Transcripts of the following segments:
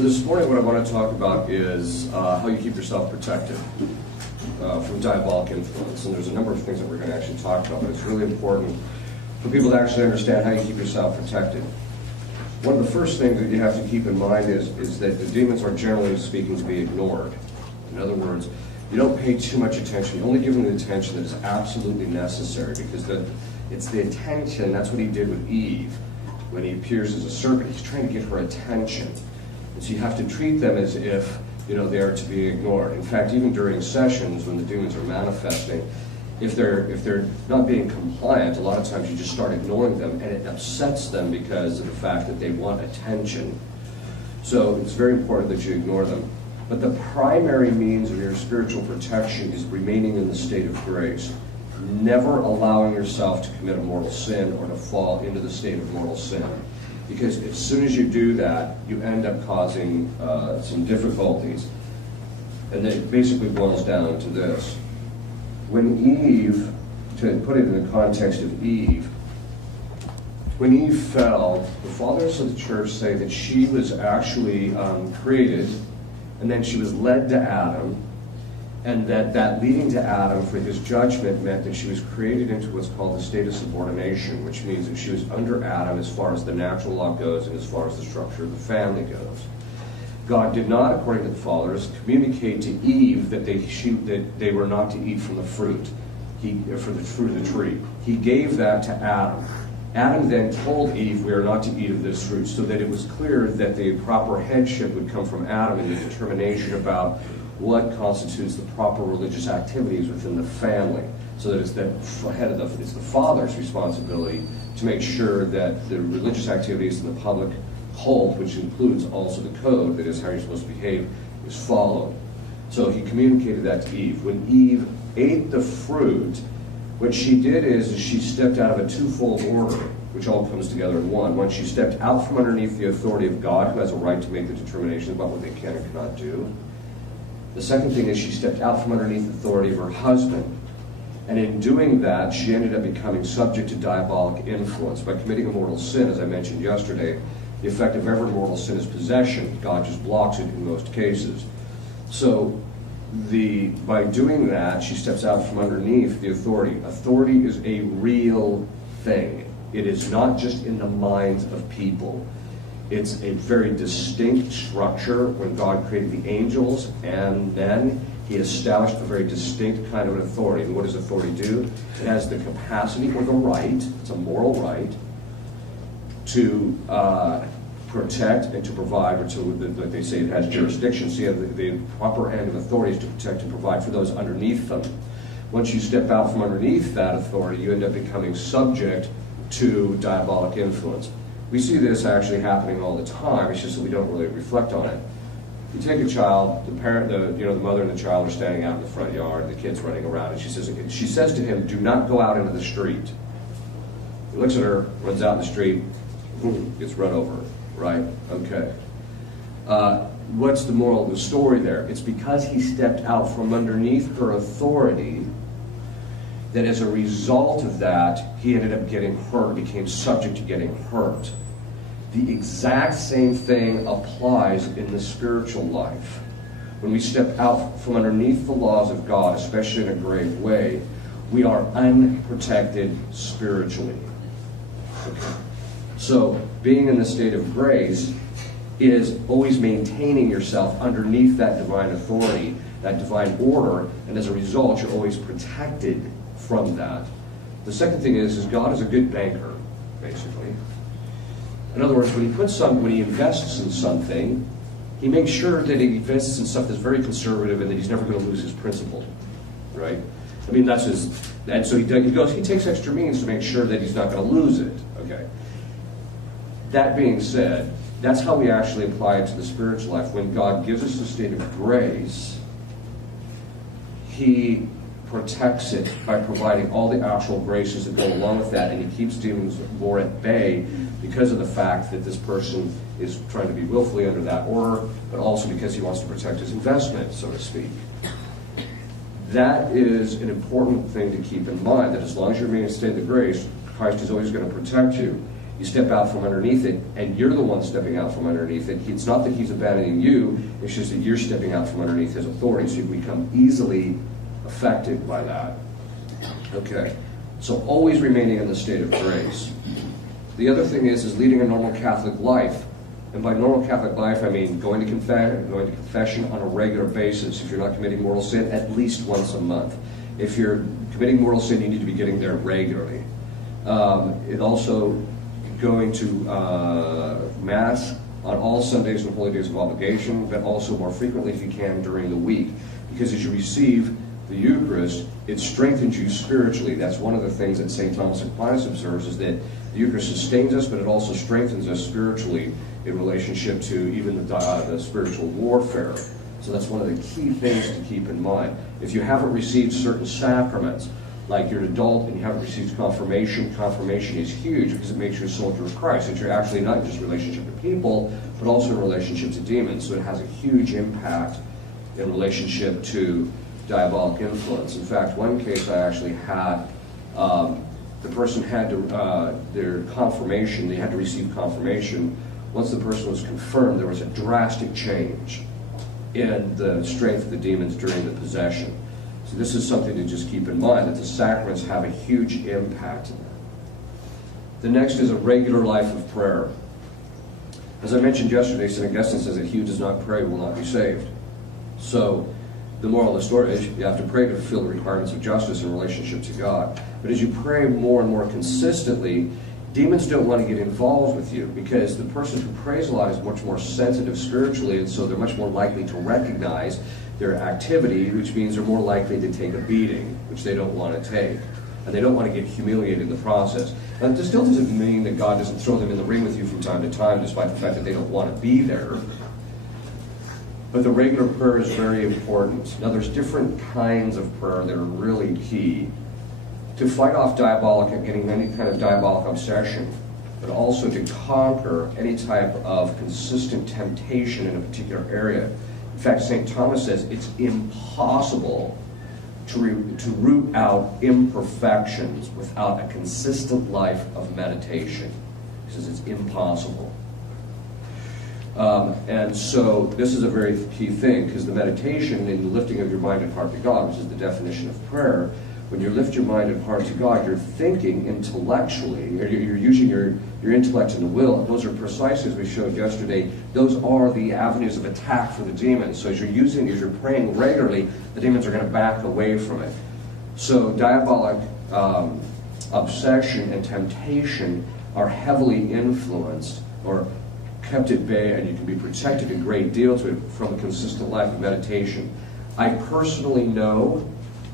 So this morning what I want to talk about is how you keep yourself protected from diabolic influence. And there's a number of things that we're going to actually talk about, but it's really important for people to actually understand how you keep yourself protected. One of the first things that you have to keep in mind is that the demons are generally speaking to be ignored. In other words, you don't pay too much attention. You only give them the attention that is absolutely necessary, because it's the attention. That's what he did with Eve when he appears as a serpent. He's trying to get her attention. And so you have to treat them as if, they are to be ignored. In fact, even during sessions when the demons are manifesting, if they're not being compliant, a lot of times you just start ignoring them, and it upsets them because of the fact that they want attention. So it's very important that you ignore them. But the primary means of your spiritual protection is remaining in the state of grace, never allowing yourself to commit a mortal sin or to fall into the state of mortal sin. Because as soon as you do that, you end up causing some difficulties. And it basically boils down to this. When Eve, to put it in the context of Eve, when Eve fell, the fathers of the church say that she was actually created, and then she was led to Adam, and that leading to Adam for his judgment meant that she was created into what's called the state of subordination, which means that she was under Adam as far as the natural law goes and as far as the structure of the family goes. God did not, according to the fathers, communicate to Eve that they were not to eat from the fruit, from the fruit of the tree. He gave that to Adam. Adam then told Eve, we are not to eat of this fruit, so that it was clear that the proper headship would come from Adam in the determination about what constitutes the proper religious activities within the family. So that it's it's the father's responsibility to make sure that the religious activities in the public cult, which includes also the code, that is how you're supposed to behave, is followed. So he communicated that to Eve. When Eve ate the fruit, what she did is she stepped out of a twofold order, which all comes together in one. One, she stepped out from underneath the authority of God, who has a right to make the determination about what they can and cannot do. The second thing is she stepped out from underneath the authority of her husband. And in doing that, she ended up becoming subject to diabolic influence. By committing a mortal sin, as I mentioned yesterday, the effect of every mortal sin is possession. God just blocks it in most cases. So by doing that, she steps out from underneath the authority. Authority is a real thing. It is not just in the minds of people. It's a very distinct structure. When God created the angels and men, he established a very distinct kind of an authority. And what does authority do? It has the capacity or the right, it's a moral right, to protect and to provide, or to, like they say, it has jurisdiction. So you have the proper end of authority is to protect and provide for those underneath them. Once you step out from underneath that authority, you end up becoming subject to diabolic influence. We see this actually happening all the time. It's just that we don't really reflect on it. You take a child, the parent, the mother and the child are standing out in the front yard, and the kid's running around, and she says to him, "Do not go out into the street." He looks at her, runs out in the street, boom, gets run over. Right? Okay. What's the moral of the story there? It's because he stepped out from underneath her authority that as a result of that, he ended up getting hurt, became subject to getting hurt. The exact same thing applies in the spiritual life. When we step out from underneath the laws of God, especially in a grave way, we are unprotected spiritually. Okay. So, being in the state of grace is always maintaining yourself underneath that divine authority, that divine order, and as a result, you're always protected from that. The second thing is God is a good banker, basically. In other words, when he invests in something, he makes sure that he invests in stuff that's very conservative and that he's never going to lose his principle, right? I mean, that's his, and so he takes extra means to make sure that he's not going to lose it, okay? That being said, that's how we actually apply it to the spiritual life. When God gives us a state of grace, he protects it by providing all the actual graces that go along with that, and he keeps demons more at bay because of the fact that this person is trying to be willfully under that order, but also because he wants to protect his investment, so to speak. That is an important thing to keep in mind, that as long as you remain in a state of grace, Christ is always going to protect you. You step out from underneath it, and you're the one stepping out from underneath it. It's not that he's abandoning you, it's just that you're stepping out from underneath his authority, so you become easily affected by that. Okay, so always remaining in the state of grace. The other thing is leading a normal Catholic life. And by normal Catholic life, I mean going to confession on a regular basis. If you're not committing mortal sin, at least once a month. If you're committing mortal sin, you need to be getting there regularly. It also going to Mass on all Sundays and holy days of obligation, but also more frequently if you can during the week. Because as you receive the Eucharist, it strengthens you spiritually. That's one of the things that St. Thomas Aquinas observes, is that the Eucharist sustains us, but it also strengthens us spiritually in relationship to even the spiritual warfare. So that's one of the key things to keep in mind. If you haven't received certain sacraments, like you're an adult and you haven't received confirmation, confirmation is huge because it makes you a soldier of Christ. That you're actually not just in relationship to people, but also in relationship to demons. So it has a huge impact in relationship to diabolic influence. In fact, one case I actually had, the person had to, their confirmation, they had to receive confirmation. Once the person was confirmed, there was a drastic change in the strength of the demons during the possession. So this is something to just keep in mind, that the sacraments have a huge impact in that. The next is a regular life of prayer. As I mentioned yesterday, St. Augustine says that he who does not pray will not be saved. So the moral of the story is you have to pray to fulfill the requirements of justice in relationship to God. But as you pray more and more consistently, demons don't want to get involved with you, because the person who prays a lot is much more sensitive spiritually, and so they're much more likely to recognize their activity, which means they're more likely to take a beating, which they don't want to take. And they don't want to get humiliated in the process. And this still doesn't mean that God doesn't throw them in the ring with you from time to time, despite the fact that they don't want to be there. But the regular prayer is very important. Now, there's different kinds of prayer that are really key to fight off diabolic and getting any kind of diabolic obsession, but also to conquer any type of consistent temptation in a particular area. In fact, St. Thomas says it's impossible to root out imperfections without a consistent life of meditation. He says it's impossible. And so this is a very key thing, because the meditation in the lifting of your mind and heart to God, which is the definition of prayer, when you lift your mind and heart to God, you're thinking intellectually, or you're using your intellect and the will. And those are precisely, as we showed yesterday, those are the avenues of attack for the demons. So as you're praying regularly, the demons are going to back away from it. So diabolic obsession and temptation are heavily influenced or kept at bay, and you can be protected a great deal from a consistent life of meditation. I personally know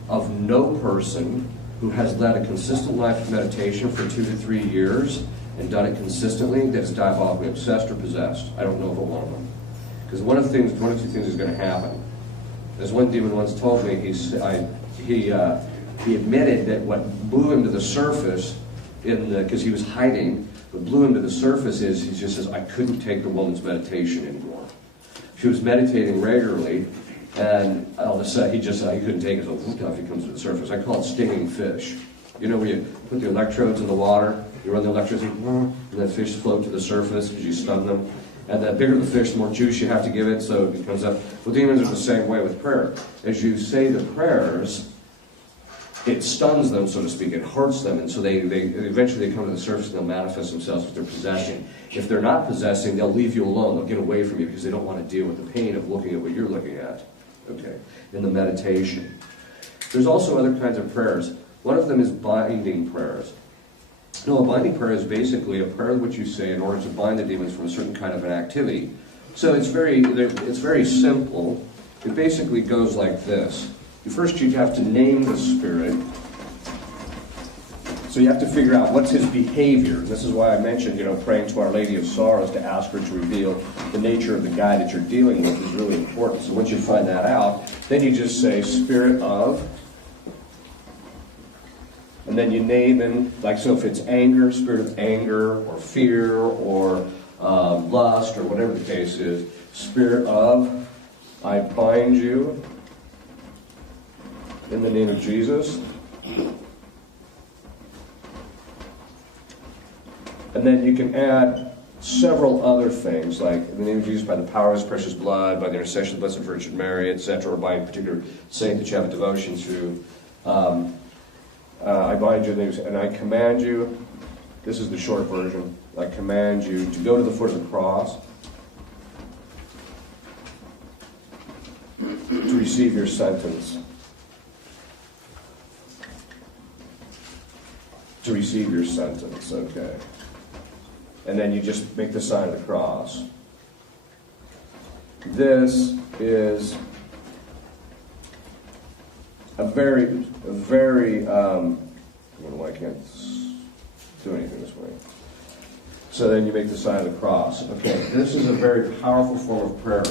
of no person who has led a consistent life of meditation for 2 to 3 years and done it consistently that is diabolically obsessed or possessed. I don't know of one of them. Because one of two things is going to happen. As one demon once told me, he admitted that what blew him to the surface, because he was hiding, what blew him to the surface is, he just says, I couldn't take the woman's meditation anymore. She was meditating regularly, and all of a sudden, he couldn't take it, so off he comes to the surface. I call it stinging fish. You know where you put the electrodes in the water, you run the electrodes, and the fish float to the surface because you stun them. And the bigger the fish, the more juice you have to give it, so it comes up. Well, demons are the same way with prayer. As you say the prayers, it stuns them, so to speak, it hurts them, and so they eventually come to the surface and they'll manifest themselves if they're possessing. If they're not possessing, they'll leave you alone, they'll get away from you because they don't want to deal with the pain of looking at what you're looking at. Okay, in the meditation. There's also other kinds of prayers. One of them is binding prayers. No, a binding prayer is basically a prayer which you say in order to bind the demons from a certain kind of an activity. So it's very simple. It basically goes like this. First, you have to name the spirit. So you have to figure out what's his behavior. This is why I mentioned, praying to Our Lady of Sorrows to ask her to reveal the nature of the guy that you're dealing with is really important. So once you find that out, then you just say, Spirit of, and then you name him, like so if it's anger, spirit of anger, or fear, or lust, or whatever the case is, Spirit of, I bind you in the name of Jesus. And then you can add several other things, like in the name of Jesus, by the power of his precious blood, by the intercession of the Blessed Virgin Mary, etc., or by a particular saint that you have a devotion to. I bind you and I command you, this is the short version, I command you to go to the foot of the cross to receive your sentence. To receive your sentence, okay. And then you just make the sign of the cross. This is a very, I don't know why I can't do anything this way. So then you make the sign of the cross. Okay, this is a very powerful form of prayer.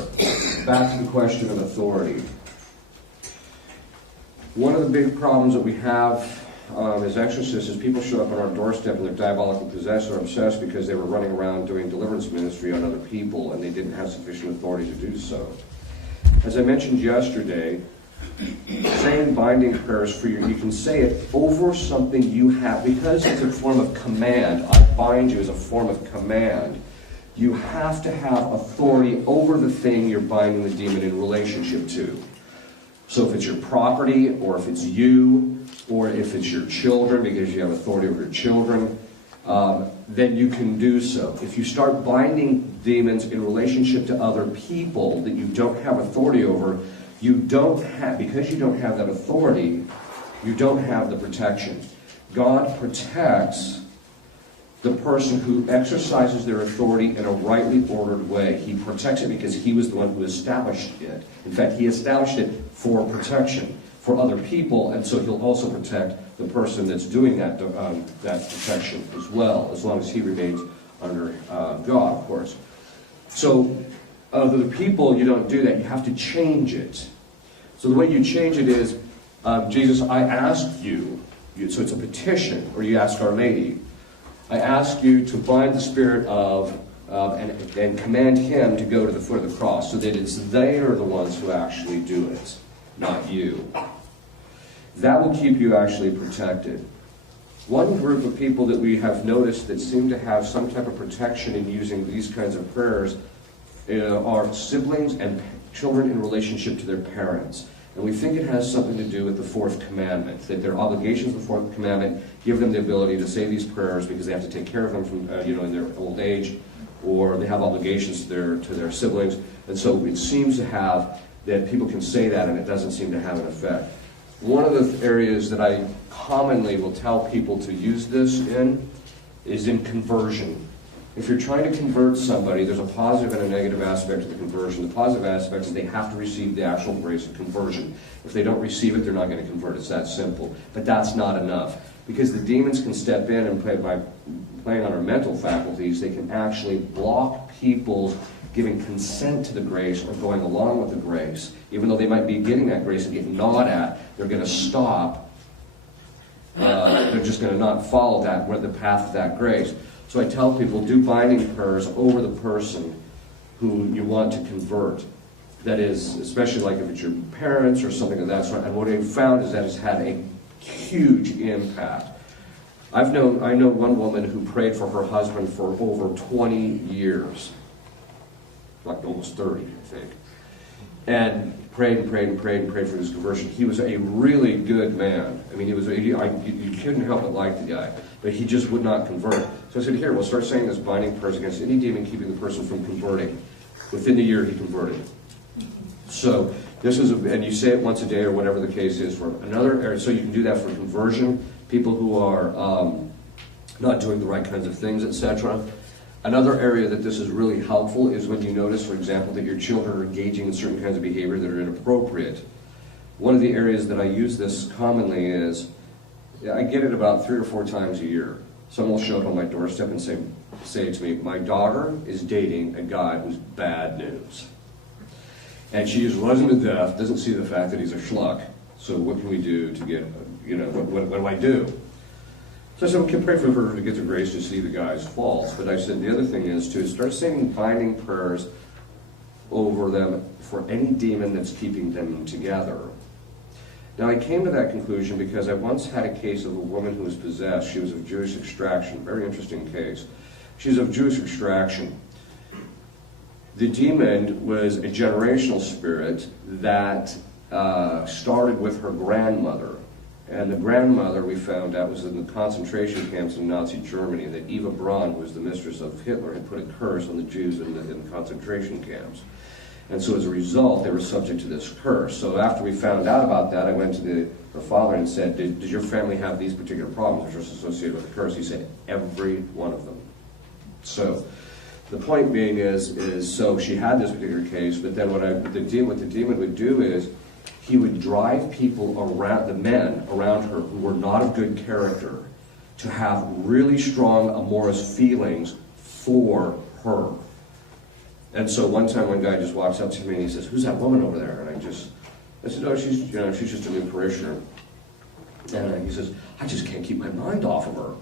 Back to the question of authority. One of the big problems that we have as exorcists is people show up on our doorstep and they're diabolically possessed or obsessed because they were running around doing deliverance ministry on other people and they didn't have sufficient authority to do so. As I mentioned yesterday, saying binding prayers for you can say it over something you have, because it's a form of command. I bind you as a form of command. You have to have authority over the thing you're binding the demon in relationship to. So if it's your property, or if it's you, or if it's your children, because you have authority over your children, then you can do so. If you start binding demons in relationship to other people that you don't have authority over, you don't have, because you don't have that authority, you don't have the protection. God protects the person who exercises their authority in a rightly ordered way. He protects it because he was the one who established it. In fact, he established it for protection for other people, and so he'll also protect the person that's doing that protection as well, as long as he remains under God, of course. So the people, you don't do that. You have to change it. So the way you change it is, Jesus, I ask you, so it's a petition, or you ask Our Lady, I ask you to bind the spirit of, and command him to go to the foot of the cross, so that it's they are the ones who actually do it, not you. That will keep you actually protected. One group of people that we have noticed that seem to have some type of protection in using these kinds of prayers are siblings and children in relationship to their parents. And we think it has something to do with the fourth commandment, that their obligations of the fourth commandment give them the ability to say these prayers because they have to take care of them from, in their old age, or they have obligations to their siblings. And so it seems to have that people can say that and it doesn't seem to have an effect. One of the areas that I commonly will tell people to use this in is in conversion. If you're trying to convert somebody, there's a positive and a negative aspect to the conversion. The positive aspect is they have to receive the actual grace of conversion. If they don't receive it, they're not going to convert. It's that simple. But that's not enough. Because the demons can step in and by playing on our mental faculties, they can actually block people's giving consent to the grace or going along with the grace. Even though they might be getting that grace and getting gnawed at, they're going to stop. They're just going to not follow the path of that grace. So I tell people, do binding prayers over the person who you want to convert. That is, especially like if it's your parents or something of that sort. And what I've found is that it's had a huge impact. I know one woman who prayed for her husband for over 20 years. Like almost 30, I think. And prayed for his conversion. He was a really good man. I mean, you couldn't help but like the guy. But he just would not convert. So I said, here, we'll start saying this binding prayers against any demon keeping the person from converting. Within the year, he converted. So this is, and you say it once a day or whatever the case is for another area. So you can do that for conversion, people who are not doing the right kinds of things, etc. Another area that this is really helpful is when you notice, for example, that your children are engaging in certain kinds of behavior that are inappropriate. One of the areas that I use this commonly is, I get it about 3 or 4 times a year. Someone will show up on my doorstep and say to me, my daughter is dating a guy who's bad news. And she is loves him to death, doesn't see the fact that he's a schluck. So what can we do to get, what do I do? So I said, we can pray for her to get the grace to see the guy's faults. But I said, the other thing is to start saying binding prayers over them for any demon that's keeping them together. Now, I came to that conclusion because I once had a case of a woman who was possessed. She was of Jewish extraction, very interesting case. She's of Jewish extraction. The demon was a generational spirit that started with her grandmother. And the grandmother, we found out, was in the concentration camps in Nazi Germany, and that Eva Braun, who was the mistress of Hitler, had put a curse on the Jews in the concentration camps. And so as a result, they were subject to this curse. So after we found out about that, I went to her father and said, did your family have these particular problems which are associated with the curse? He said, every one of them. So the point being is so she had this particular case, but then what the demon would do is he would drive people around, the men around her who were not of good character, to have really strong amorous feelings for her. And so one time one guy just walks up to me and he says, "Who's that woman over there?" And I said, "Oh, she's just a new parishioner." And he says, "I just can't keep my mind off of her."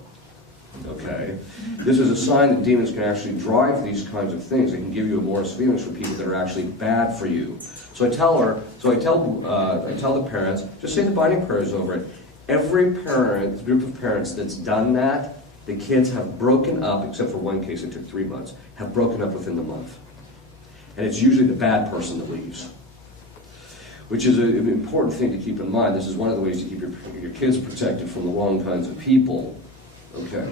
Okay, this is a sign that demons can actually drive these kinds of things. They can give you amorous feelings for people that are actually bad for you. So I tell the parents, just say the binding prayers over it. Every parent, group of parents that's done that, the kids have broken up, except for one case that took 3 months, have broken up within the month. And it's usually the bad person that leaves, which is an important thing to keep in mind. This is one of the ways to keep your kids protected from the wrong kinds of people. Okay.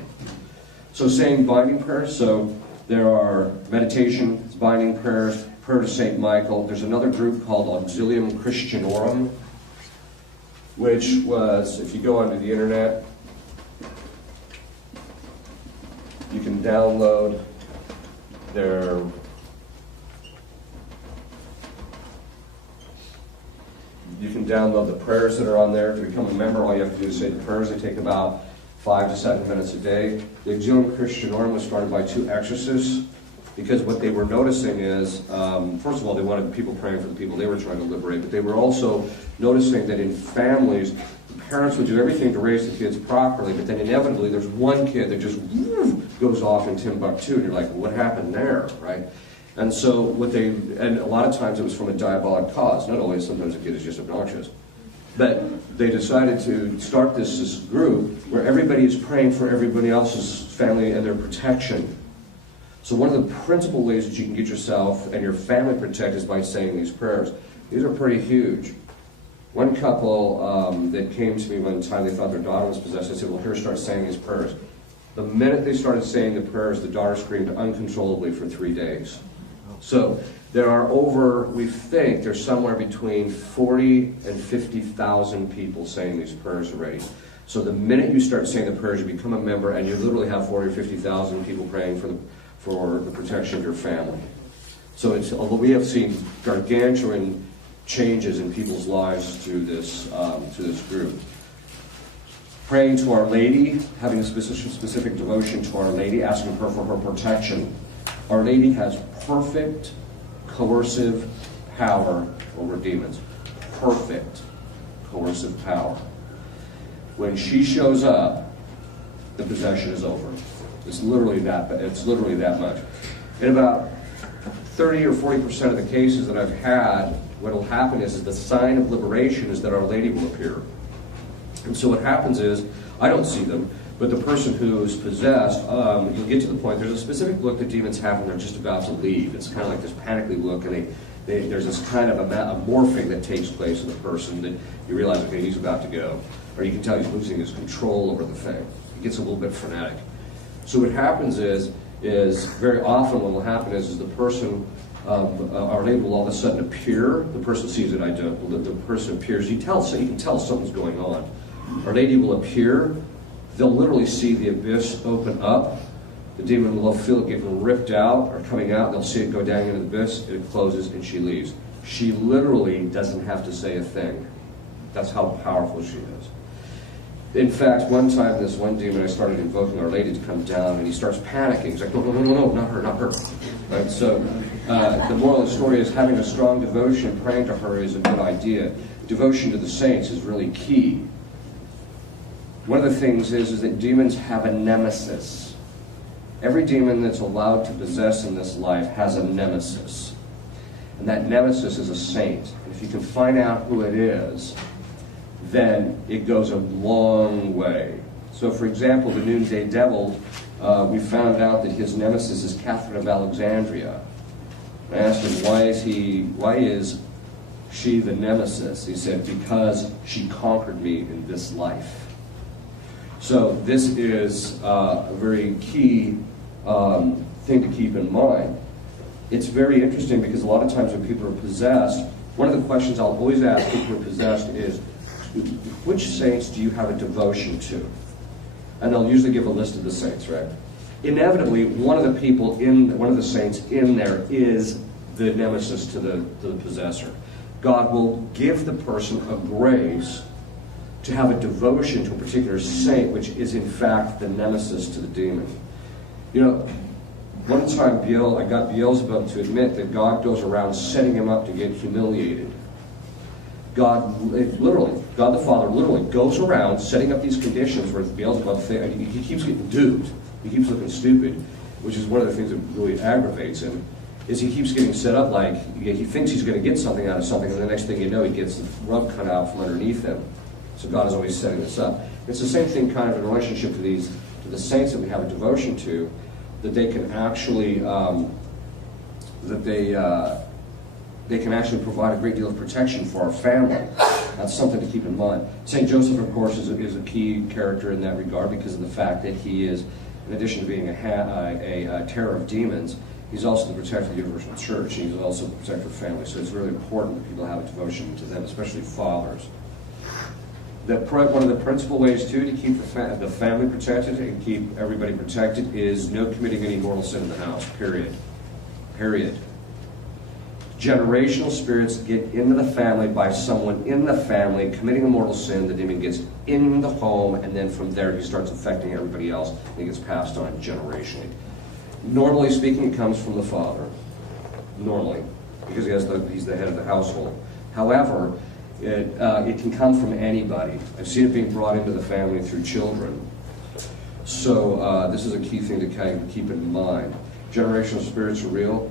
So saying binding prayers, so there are meditation, binding prayers, prayer to St. Michael. There's another group called Auxilium Christianorum, which was, if you go onto the internet, you can download their the prayers that are on there. To become a member, all you have to do is say the prayers. They take about 5 to 7 minutes a day. The Auxilium Christianorum was started by 2 exorcists, because what they were noticing is, first of all, they wanted people praying for the people they were trying to liberate, but they were also noticing that in families, the parents would do everything to raise the kids properly, but then inevitably there's one kid that just goes off in Timbuktu, and you're like, what happened there, right? And so and a lot of times it was from a diabolic cause. Not always, sometimes the kid is just obnoxious. But they decided to start this group where everybody is praying for everybody else's family and their protection. So one of the principal ways that you can get yourself and your family protected is by saying these prayers. These are pretty huge. One couple that came to me one time, they thought their daughter was possessed. I said, well, here, start saying these prayers. The minute they started saying the prayers, the daughter screamed uncontrollably for 3 days. So there are we think there's somewhere between 40 and 50,000 people saying these prayers already. So the minute you start saying the prayers, you become a member, and you literally have 40 or 50,000 people praying for the protection of your family. So although we have seen gargantuan changes in people's lives through this group. Praying to Our Lady, having a specific devotion to Our Lady, asking her for her protection. Our Lady has perfect coercive power over demons. Perfect coercive power. When she shows up, the possession is over. It's literally that much. In about 30 or 40% of the cases that I've had, what will happen is the sign of liberation is that Our Lady will appear. And so what happens is, I don't see them, but the person who's possessed, you'll get to the point, there's a specific look that demons have when they're just about to leave. It's kind of like this panicky look, and there's this kind of a morphing that takes place in the person that you realize, okay, he's about to go. Or you can tell he's losing his control over the thing. He gets a little bit frenetic. So what happens is very often what will happen is the person, Our Lady will all of a sudden appear. The person sees it, I don't. The person appears. You can tell something's going on. Our Lady will appear. They'll literally see the abyss open up. The demon will feel it getting ripped out or coming out. They'll see it go down into the abyss. It closes and she leaves. She literally doesn't have to say a thing. That's how powerful she is. In fact, one time, this one demon, I started invoking Our Lady to come down, and he starts panicking. He's like, no, not her. Right? So the moral of the story is having a strong devotion, praying to her is a good idea. Devotion to the saints is really key. One of the things is that demons have a nemesis. Every demon that's allowed to possess in this life has a nemesis. And that nemesis is a saint. And if you can find out who it is, then it goes a long way So, for example, the noonday devil, we found out that his nemesis is Catherine of Alexandria. I asked him, why is she the nemesis? He said, because she conquered me in this life. So this is a very key thing to keep in mind. It's very interesting because a lot of times when people are possessed, one of the questions I'll always ask people who are possessed is, which saints do you have a devotion to? And they'll usually give a list of the saints, right? Inevitably, one of the saints in there is the nemesis to the possessor. God will give the person a grace to have a devotion to a particular saint, which is in fact the nemesis to the demon. You know, one time I got Beelzebub to admit that God goes around setting him up to get humiliated. God the Father literally goes around setting up these conditions where Beelzebub, he keeps getting duped. He keeps looking stupid, which is one of the things that really aggravates him, is he keeps getting set up like he thinks he's going to get something out of something, and the next thing you know, he gets the rug cut out from underneath him. So God is always setting this up. It's the same thing kind of in relationship to the saints that we have a devotion to, that they can actually they can actually provide a great deal of protection for our family. That's something to keep in mind. St. Joseph, of course, is a key character in that regard because of the fact that he is, in addition to being a terror of demons, he's also the protector of the universal church. He's also the protector of family. So it's really important that people have a devotion to them, especially fathers. One of the principal ways, too, to keep the family protected and keep everybody protected is no committing any mortal sin in the house, period. Period. Generational spirits get into the family by someone in the family committing a mortal sin. The demon gets in the home, and then from there he starts affecting everybody else, and it gets passed on generationally. Normally speaking, it comes from the father. Normally, because he's the head of the household. However, it can come from anybody. I've seen it being brought into the family through children. So this is a key thing to kind of keep in mind. Generational spirits are real.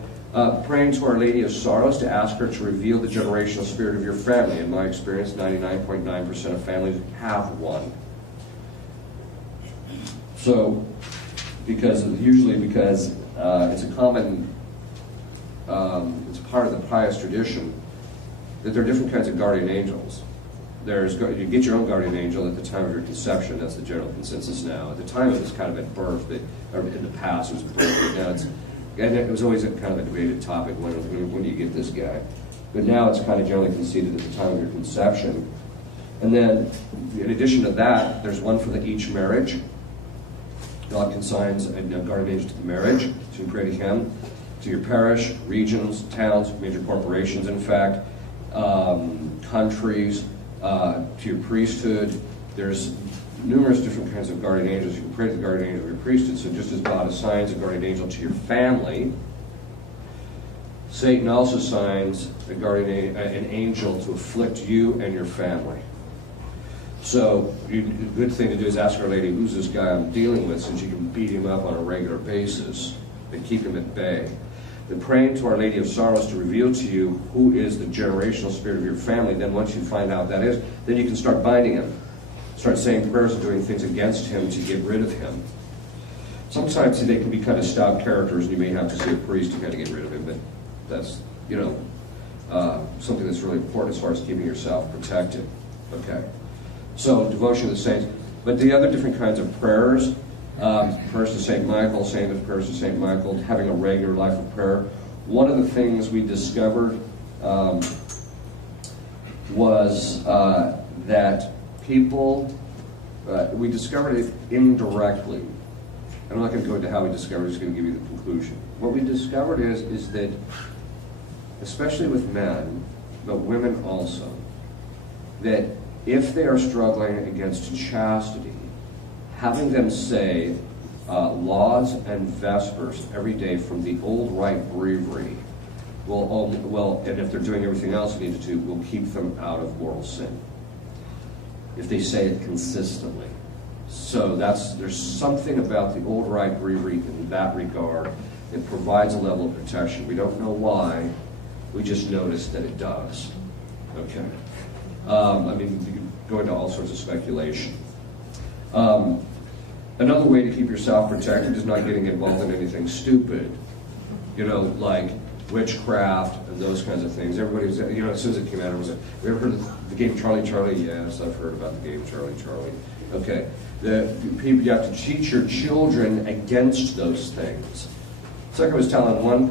Praying to Our Lady of Sorrows to ask her to reveal the generational spirit of your family. In my experience, 99.9% of families have one. So, because it's a common, it's part of the pious tradition that there are different kinds of guardian angels. You get your own guardian angel at the time of your conception. That's the general consensus now. At the time it was kind of at birth, or in the past it was birth, but now it was always a kind of a debated topic, when do you get this guy? But now it's kind of generally conceded at the time of your conception. And then, in addition to that, there's one for each marriage. God consigns a guardian angel to the marriage, so you pray to him, to your parish, regions, towns, major corporations, in fact, countries, to your priesthood. There's numerous different kinds of guardian angels. You can pray to the guardian angel of your priesthood. So just as God assigns a guardian angel to your family, Satan also assigns an angel to afflict you and your family. So a good thing to do is ask Our Lady, who's this guy I'm dealing with, since you can beat him up on a regular basis and keep him at bay. Then praying to Our Lady of Sorrows to reveal to you who is the generational spirit of your family. Then once you find out that is, then you can start binding him. Start saying prayers and doing things against him to get rid of him. Sometimes they can be kind of stout characters, and you may have to see a priest to kind of get rid of him, but that's, something that's really important as far as keeping yourself protected. Okay. So, devotion to the saints. But the other different kinds of prayers, prayers to St. Michael, prayers to St. Michael, having a regular life of prayer. One of the things we discovered was that people, we discovered it indirectly. I'm not going to go into how we discovered it, I'm just going to give you the conclusion. What we discovered is that, especially with men, but women also, that if they are struggling against chastity, having them say Lauds and Vespers every day from the old rite breviary and if they're doing everything else they need to do, will keep them out of mortal sin. If they say it consistently. So there's something about the old rite breviary in that regard. It provides a level of protection. We don't know why. We just noticed that it does. Okay. You can go into all sorts of speculation. Another way to keep yourself protected is not getting involved in anything stupid. You know, like witchcraft and those kinds of things. Everybody's, you know, as soon as it came out, it was like, have you ever heard of the game Charlie Charlie? Yes, I've heard about the game Charlie Charlie. Okay, you have to teach your children against those things. It's like I was telling one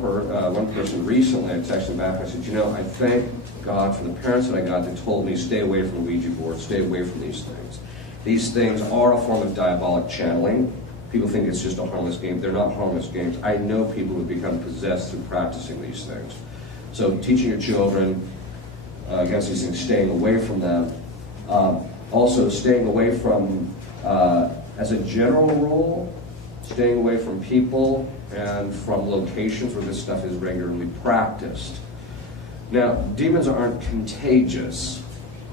person recently, I texted back, I said, you know, I thank God for the parents that I got that told me, stay away from the Ouija board, stay away from these things. These things are a form of diabolic channeling. People think it's just a harmless game. They're not harmless games. I know people who become possessed through practicing these things. So teaching your children against these things, staying away from them. Also staying away from, as a general rule, staying away from people and from locations where this stuff is regularly practiced. Now, demons aren't contagious.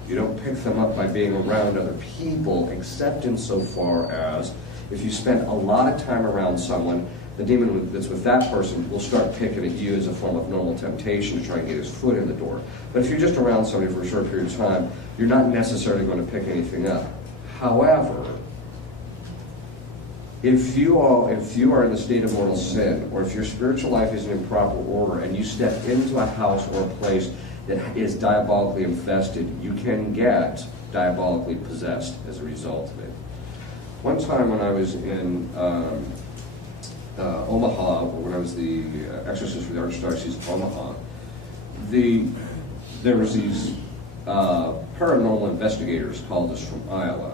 You don't pick them up by being around other people, except insofar as if you spend a lot of time around someone, the demon that's with that person will start picking at you as a form of normal temptation to try and get his foot in the door. But if you're just around somebody for a short period of time, you're not necessarily going to pick anything up. However, if you are in the state of mortal sin, or if your spiritual life is in improper order, and you step into a house or a place that is diabolically infested, you can get diabolically possessed as a result of it. One time when I was in Omaha, or when I was the exorcist for the Archdiocese of Omaha, there was these paranormal investigators called us from Iowa.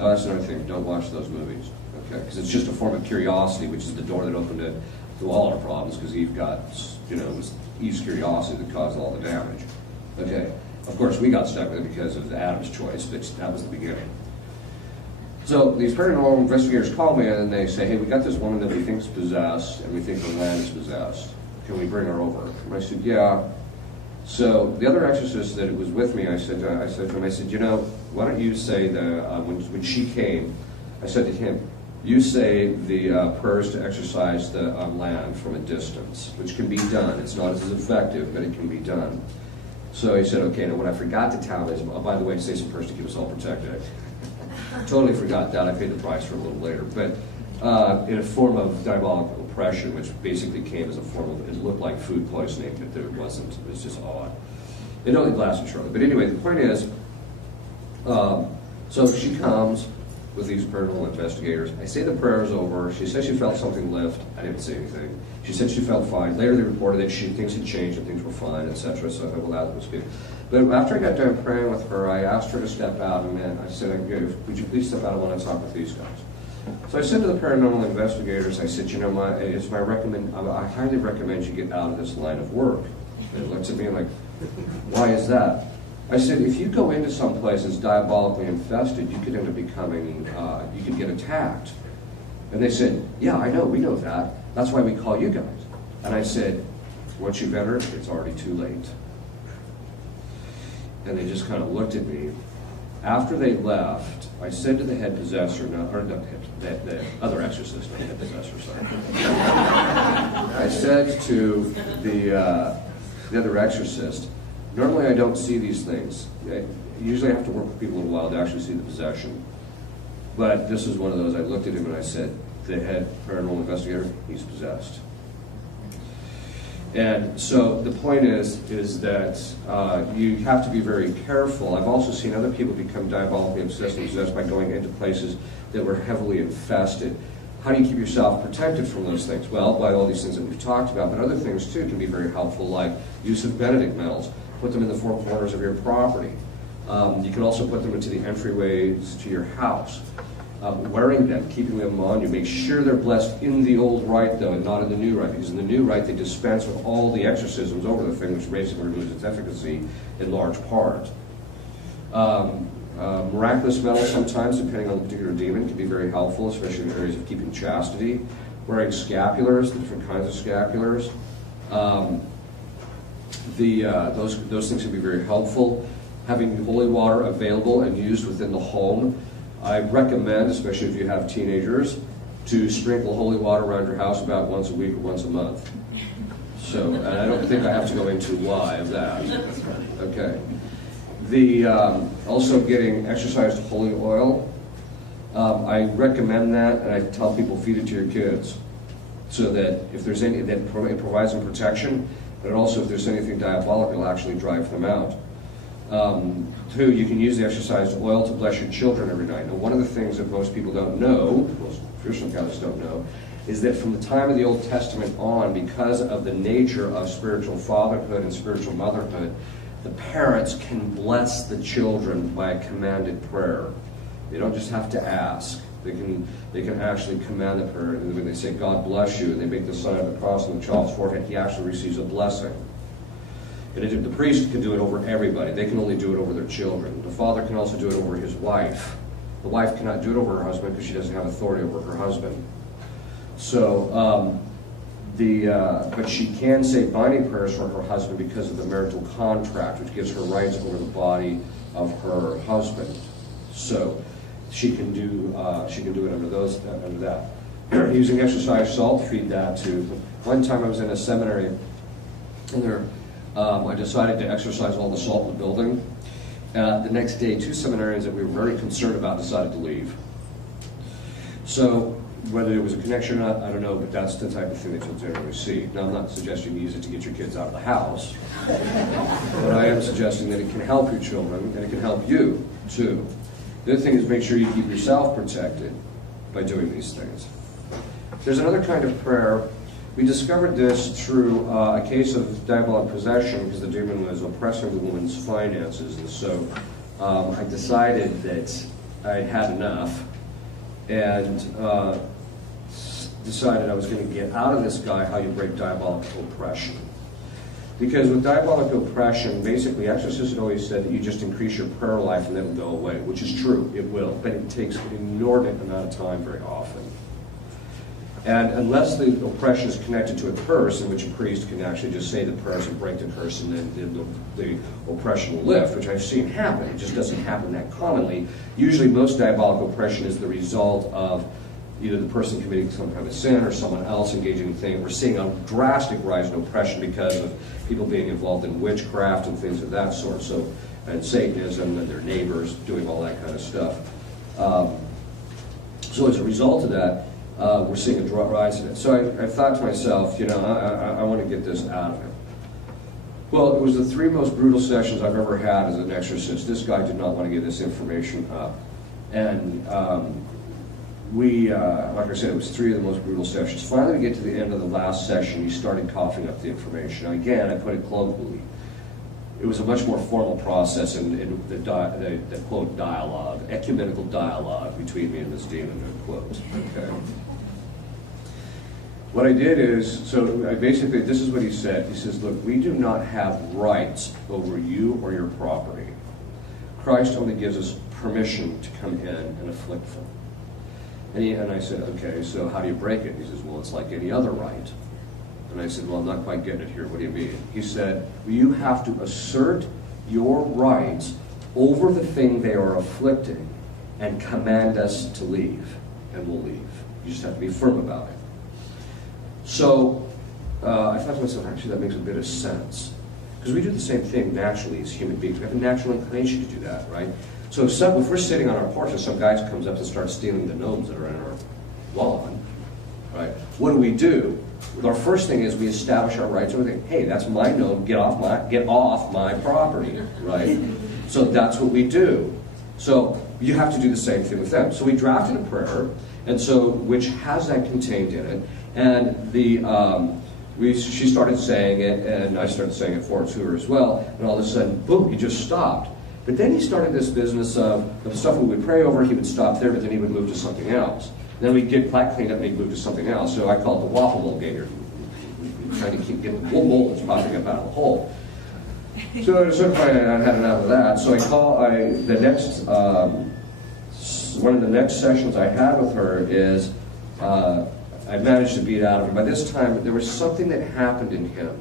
Now that's another thing, don't watch those movies, okay? Because it's just a form of curiosity, which is the door that opened it to all our problems, because Eve got, you know, it was Eve's curiosity that caused all the damage. Okay, of course we got stuck with it because of Adam's choice, but that was the beginning. So these paranormal investigators call me and they say, hey, we got this woman that we think is possessed, and we think the land is possessed. Can we bring her over? And I said, yeah. So the other exorcist that was with me, I said to him, you know, why don't you say when she came, I said to him, you say the prayers to exorcise the land from a distance, which can be done. It's not as effective, but it can be done. So he said, okay, now what I forgot to tell him is, oh, by the way, say some prayers to keep us all protected. Totally forgot that. I paid the price for it a little later. But in a form of diabolical oppression, which basically came as a form of, it looked like food poisoning, but there wasn't. It was just odd. It only lasted shortly. But anyway, the point is, so she comes with these paranormal investigators. I say the prayers over. She said she felt something lift. I didn't say anything. She said she felt fine. Later they reported that things had changed and things were fine, etc. So I thought, well, that was good. But after I got done praying with her, I asked her to step out, and then I said, would you please step out? I want to talk with these guys. So I said to the paranormal investigators, I said, you know, I highly recommend you get out of this line of work. They looked at me like, why is that? I said, if you go into some place that's diabolically infested, you could end up becoming, you could get attacked. And they said, yeah, I know, we know that. That's why we call you guys. And I said, once you've entered, it's already too late. And they just kind of looked at me. After they left, I said to the head possessor, the other exorcist, not head possessor, sorry. I said to the other exorcist, normally I don't see these things. Usually I have to work with people a little while to actually see the possession. But this is one of those. I looked at him and I said, the head paranormal investigator, he's possessed. And so the point is that you have to be very careful. I've also seen other people become diabolically obsessed and possessed by going into places that were heavily infested. How do you keep yourself protected from those things? Well, by all these things that we've talked about, but other things too can be very helpful, like use of Benedict medals. Put them in the four corners of your property. You can also put them into the entryways to your house. Wearing them, keeping them on you. Make sure they're blessed in the old rite, though, and not in the new rite, because in the new rite they dispense with all the exorcisms over the thing, which basically removes its efficacy in large part. Miraculous medals sometimes, depending on the particular demon, can be very helpful, especially in areas of keeping chastity. Wearing scapulars, the different kinds of scapulars. Those things can be very helpful. Having holy water available and used within the home. I recommend, especially if you have teenagers, to sprinkle holy water around your house about once a week or once a month. So, and I don't think I have to go into why of that. Okay. Also getting exorcised holy oil. I recommend that, and I tell people feed it to your kids, so that if there's any, that it provides them protection, but also if there's anything diabolic, it'll actually drive them out. 2, you can use the exorcised oil to bless your children every night. Now, one of the things that most people don't know, most traditional Catholics don't know, is that from the time of the Old Testament on, because of the nature of spiritual fatherhood and spiritual motherhood, the parents can bless the children by a commanded prayer. They don't just have to ask. They can actually command the prayer. And when they say, God bless you, and they make the sign of the cross on the child's forehead, he actually receives a blessing. And the priest can do it over everybody. They can only do it over their children. The father can also do it over his wife. The wife cannot do it over her husband because she doesn't have authority over her husband. So, but she can say binding prayers for her husband because of the marital contract, which gives her rights over the body of her husband. So she can do it under that. Using exorcised salt, feed that too. One time I was in a seminary, and there. I decided to exorcise all the salt in the building. The next day, 2 seminarians that we were very concerned about decided to leave. So whether it was a connection or not, I don't know, but that's the type of thing that you'll generally see. Now, I'm not suggesting you use it to get your kids out of the house, but I am suggesting that it can help your children, and it can help you, too. The other thing is make sure you keep yourself protected by doing these things. There's another kind of prayer. We discovered this through a case of diabolic possession because the demon was oppressing the woman's finances, and so I decided that I had enough and decided I was going to get out of this guy how you break diabolical oppression. Because with diabolic oppression, basically exorcists had always said that you just increase your prayer life and then it'll go away, which is true, it will, but it takes an inordinate amount of time very often. And unless the oppression is connected to a curse, in which a priest can actually just say the prayers and break the curse, and then the oppression will lift, which I've seen happen. It just doesn't happen that commonly. Usually most diabolical oppression is the result of either the person committing some kind of sin or someone else engaging in things. We're seeing a drastic rise in oppression because of people being involved in witchcraft and things of that sort, so, and Satanism and their neighbors doing all that kind of stuff. So as a result of that, we're seeing a rise in it. So I thought to myself, I want to get this out of him. Well, it was the 3 most brutal sessions I've ever had as an exorcist. This guy did not want to give this information up. And like I said, it was 3 of the most brutal sessions. Finally, we get to the end of the last session, he started coughing up the information. Now, again, I put it colloquially. It was a much more formal process in the quote, dialogue, ecumenical dialogue between me and this demon, quote. Okay. What I did is, basically, this is what he said. He says, look, we do not have rights over you or your property. Christ only gives us permission to come in and afflict them. And I said, okay, so how do you break it? He says, well, it's like any other right. And I said, well, I'm not quite getting it here. What do you mean? He said, well, you have to assert your rights over the thing they are afflicting and command us to leave, and we'll leave. You just have to be firm about it. So I thought to myself, actually, that makes a bit of sense. Because we do the same thing naturally as human beings. We have a natural inclination to do that, right? So if we're sitting on our porch and some guy comes up and starts stealing the gnomes that are in our lawn, right? What do? Our first thing is we establish our rights over there. Hey, that's my gnome, get off my property, right? So that's what we do. So you have to do the same thing with them. So we drafted a prayer, and so which has that contained in it, and she started saying it, and I started saying it for her as well, and all of a sudden, boom, he just stopped. But then he started this business of the stuff we would pray over, he would stop there, but then he would move to something else. Then we'd get plaque cleaned up and he'd move to something else. So I call it the waffle bowl game. You're trying to keep getting the whole bowl that's popping up out of the hole. So at a certain point I had enough of that. So one of the next sessions I had with her is I managed to beat out of him. By this time, there was something that happened in him.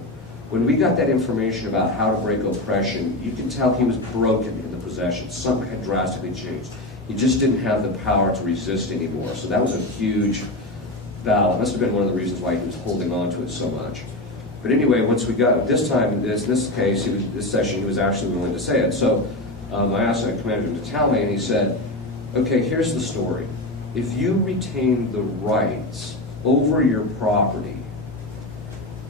When we got that information about how to break oppression, you can tell he was broken in the possession. Something had drastically changed. He just didn't have the power to resist anymore. So that was a huge battle. It must have been one of the reasons why he was holding on to it so much. But anyway, once we got this time, in this case, this session, he was actually willing to say it. So I commanded him to tell me, and he said, okay, here's the story. if you retain the rights over your property,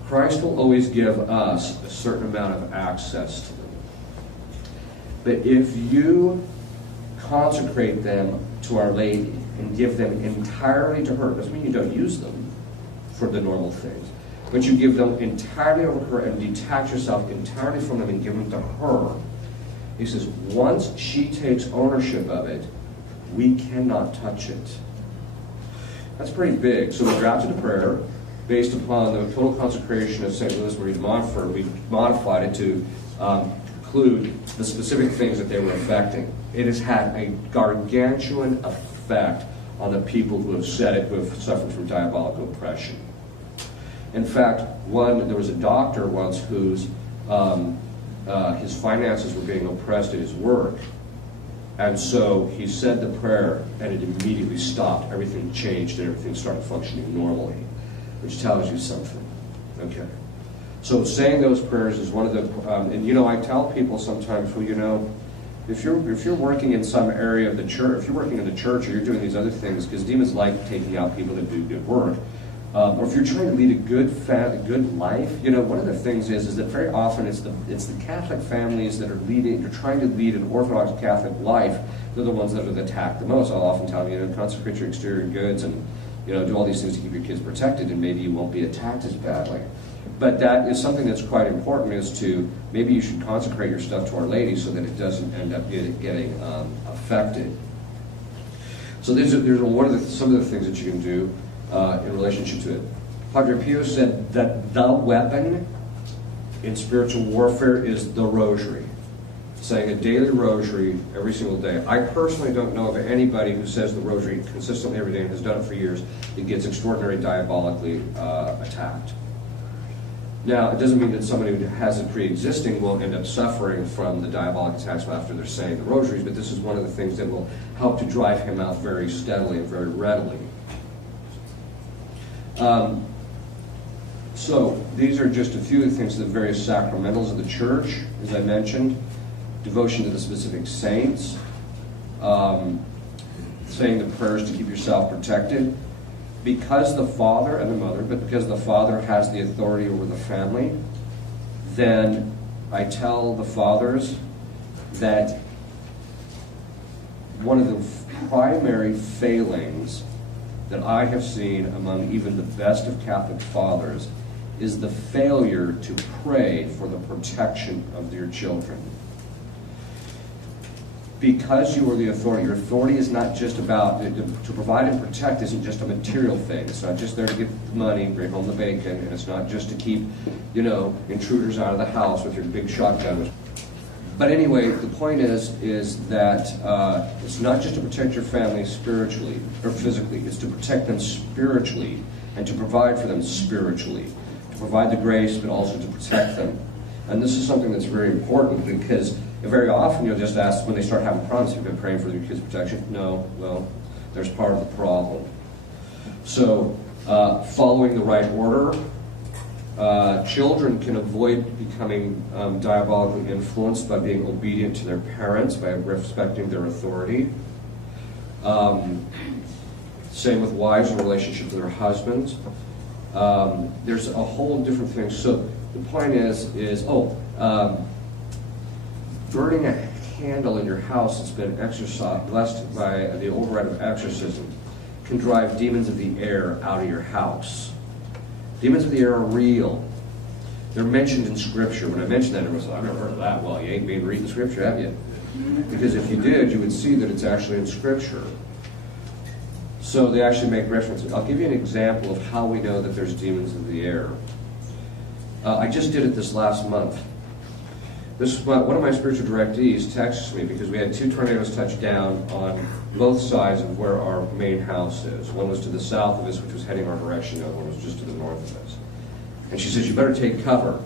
Christ will always give us a certain amount of access to them. But if you consecrate them to Our Lady and give them entirely to her, doesn't mean you don't use them for the normal things, but you give them entirely over to her and detach yourself entirely from them and give them to her. He says, once she takes ownership of it, we cannot touch it. That's pretty big. So we drafted a prayer based upon the total consecration of St. Louis Marie de Montfort. We modified it to include the specific things that they were affecting. It has had a gargantuan effect on the people who have said it, who have suffered from diabolical oppression. In fact, there was a doctor once whose his finances were being oppressed at his work. And so he said the prayer, and it immediately stopped. Everything changed, and everything started functioning normally, which tells you something. Okay. So saying those prayers is one of the, and I tell people sometimes, well, if you're working in some area of the church, if you're working in the church or you're doing these other things, because demons like taking out people that do good work, or if you're trying to lead a good life, one of the things is that very often it's the Catholic families that are leading. You're trying to lead an Orthodox Catholic life. They're the ones that are attacked the most. I'll often tell them, consecrate your exterior goods and do all these things to keep your kids protected, and maybe you won't be attacked as badly. But that is something that's quite important, is to maybe you should consecrate your stuff to Our Lady so that it doesn't end up getting affected. So these are some of the things that you can do in relationship to it. Padre Pio said that the weapon in spiritual warfare is the rosary. Saying a daily rosary every single day. I personally don't know of anybody who says the rosary consistently every day and has done it for years that gets extraordinarily diabolically attacked. Now, it doesn't mean that somebody who has it pre-existing will end up suffering from the diabolic attacks after they're saying the rosaries, but this is one of the things that will help to drive him out very steadily and very readily. So these are just a few of the things, the various sacramentals of the church, as I mentioned. Devotion to the specific saints, saying the prayers to keep yourself protected. Because the father and the mother, but because the father has the authority over the family, then I tell the fathers that one of the primary failings that I have seen among even the best of Catholic fathers is the failure to pray for the protection of your children. Because you are the authority, your authority is not just about, to provide and protect isn't just a material thing. It's not just there to get the money, bring home the bacon, and it's not just to keep, intruders out of the house with your big shotgun. But anyway, the point is that it's not just to protect your family spiritually or physically, it's to protect them spiritually and to provide for them spiritually. To provide the grace, but also to protect them. And this is something that's very important, because very often you'll just ask, when they start having problems, have you been praying for your kids' protection? No. Well, there's part of the problem. So, following the right order, children can avoid becoming diabolically influenced by being obedient to their parents, by respecting their authority. Same with wives in relationship to their husbands. There's a whole different thing. So the point is burning a candle in your house that's been blessed by the override of exorcism can drive demons of the air out of your house. Demons of the air are real. They're mentioned in Scripture. When I mentioned that, everyone said, I've never heard of that. Well, you ain't been reading the Scripture, have you? Because if you did, you would see that it's actually in Scripture. So they actually make references. I'll give you an example of how we know that there's demons of the air. I just did it this last month. One of my spiritual directees texts me because we had 2 tornadoes touch down on both sides of where our main house is. One was to the south of us, which was heading our direction, the other one was just to the north of us. And she says, you better take cover.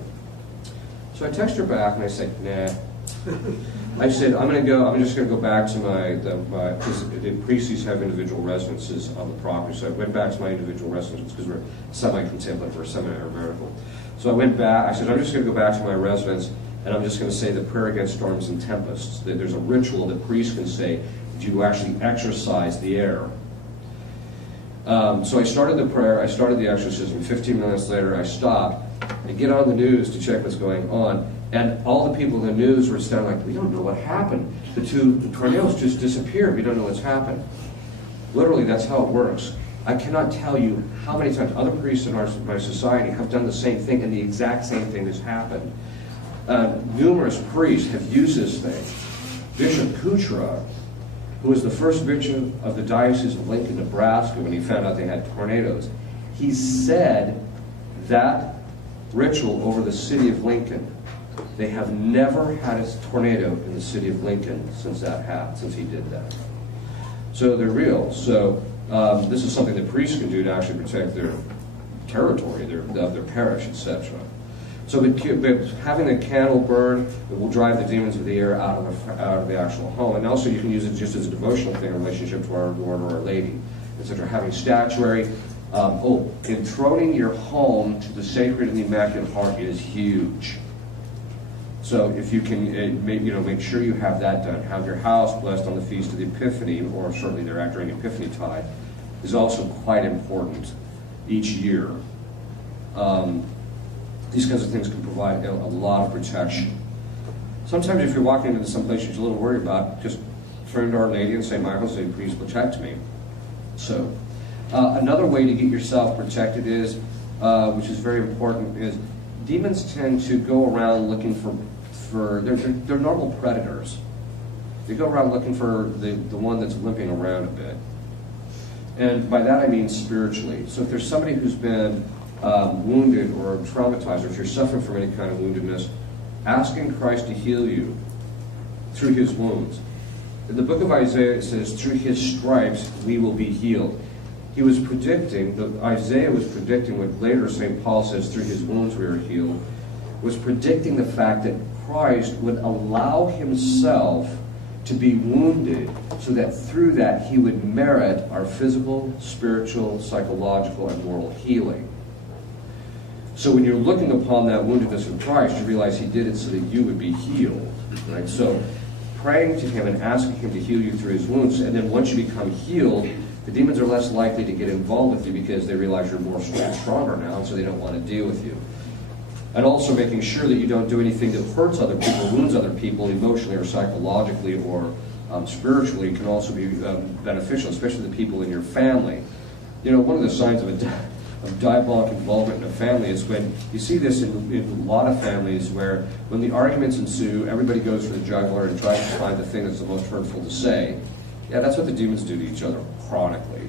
So I text her back and I said, nah. I said, I'm just going to go back to because the priests have individual residences on the property. So I went back to my individual residence because we're semi-contemplative or semi-aeronautical. So I went back, I said, I'm just going to go back to my residence and I'm just going to say the prayer against storms and tempests. There's a ritual that priests can say to actually exorcise the air. So I started the prayer, I started the exorcism. 15 minutes later, I stopped. I get on the news to check what's going on, and all the people in the news were standing like, we don't know what happened. The tornadoes just disappeared. We don't know what's happened. Literally, that's how it works. I cannot tell you how many times other priests in my society have done the same thing, and the exact same thing has happened. Numerous priests have used this thing. Bishop Kuchera, who was the first bishop of the Diocese of Lincoln, Nebraska, when he found out they had tornadoes, he said that ritual over the city of Lincoln, they have never had a tornado in the city of Lincoln since he did that. So they're real. So this is something that priests can do to actually protect their territory, their parish, etc. So having the candle burn, it will drive the demons of the air out of the actual home. And also you can use it just as a devotional thing in relationship to our Lord or Our Lady, etc. Having statuary. Enthroning your home to the Sacred and the Immaculate Heart is huge. So if you can make sure you have that done. Have your house blessed on the Feast of the Epiphany, or certainly thereafter during Epiphany tide, is also quite important each year. These kinds of things can provide a lot of protection. Sometimes if you're walking into some place you're a little worried about, just turn to Our Lady and say, Michael, say, please protect me. So another way to get yourself protected is, which is very important, is demons tend to go around looking for they're normal predators. They go around looking for the one that's limping around a bit. And by that I mean spiritually. So if there's somebody who's been wounded or traumatized, or if you're suffering from any kind of woundedness, asking Christ to heal you through his wounds. In the book of Isaiah it says, through his stripes we will be healed. He was predicting, Isaiah was predicting what later St. Paul says, through his wounds we are healed, was predicting the fact that Christ would allow himself to be wounded so that through that he would merit our physical, spiritual, psychological, and moral healing. So when you're looking upon that woundedness of Christ, you realize he did it so that you would be healed. Right? So praying to him and asking him to heal you through his wounds, and then once you become healed, the demons are less likely to get involved with you because they realize you're more stronger now, and so they don't want to deal with you. And also making sure that you don't do anything that hurts other people, wounds other people emotionally or psychologically or spiritually can also be beneficial, especially the people in your family. You know, one of the signs of diabolic involvement in a family is when you see this in a lot of families where when the arguments ensue, everybody goes for the jugular and tries to find the thing that's the most hurtful to say. Yeah, that's what the demons do to each other chronically.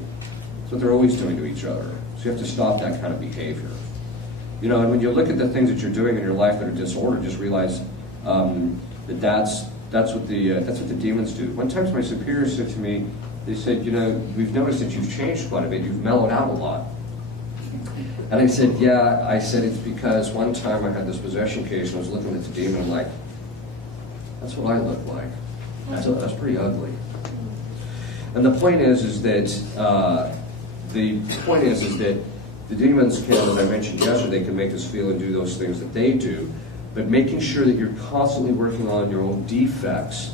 That's what they're always doing to each other. So you have to stop that kind of behavior. You know, and when you look at the things that you're doing in your life that are disordered, just realize that's what the demons do. One time my superior said to me, they said, you know, we've noticed that you've changed quite a bit. You've mellowed out a lot. And I said, yeah. I said, it's because one time I had this possession case and I was looking at the demon and I'm like, that's what I look like. That's pretty ugly. And the point is that the demons can, as I mentioned yesterday, they can make us feel and do those things that they do, but making sure that you're constantly working on your own defects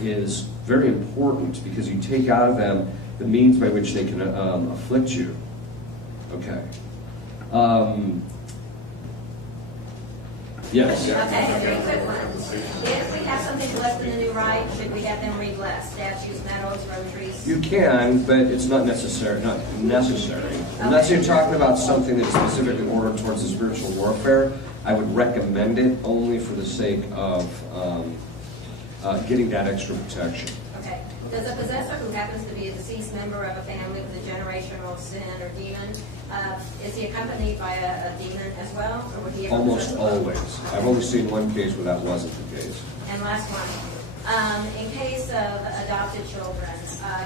is very important, because you take out of them the means by which they can afflict you. Okay. Yes. Okay, 3 quick ones. If we have something blessed in the new rite, should we have them re-blessed? Statues, medals, rosaries? You can, but it's not necessary. Unless you're talking about something that's specifically ordered towards the spiritual warfare, I would recommend it only for the sake of getting that extra protection. Okay. Does a possessor who happens to be a deceased member of a family with a generational sin or demon, is he accompanied by a demon as well, or would he? Almost always. I've only seen one case where that wasn't the case. And last one. In case of adopted children,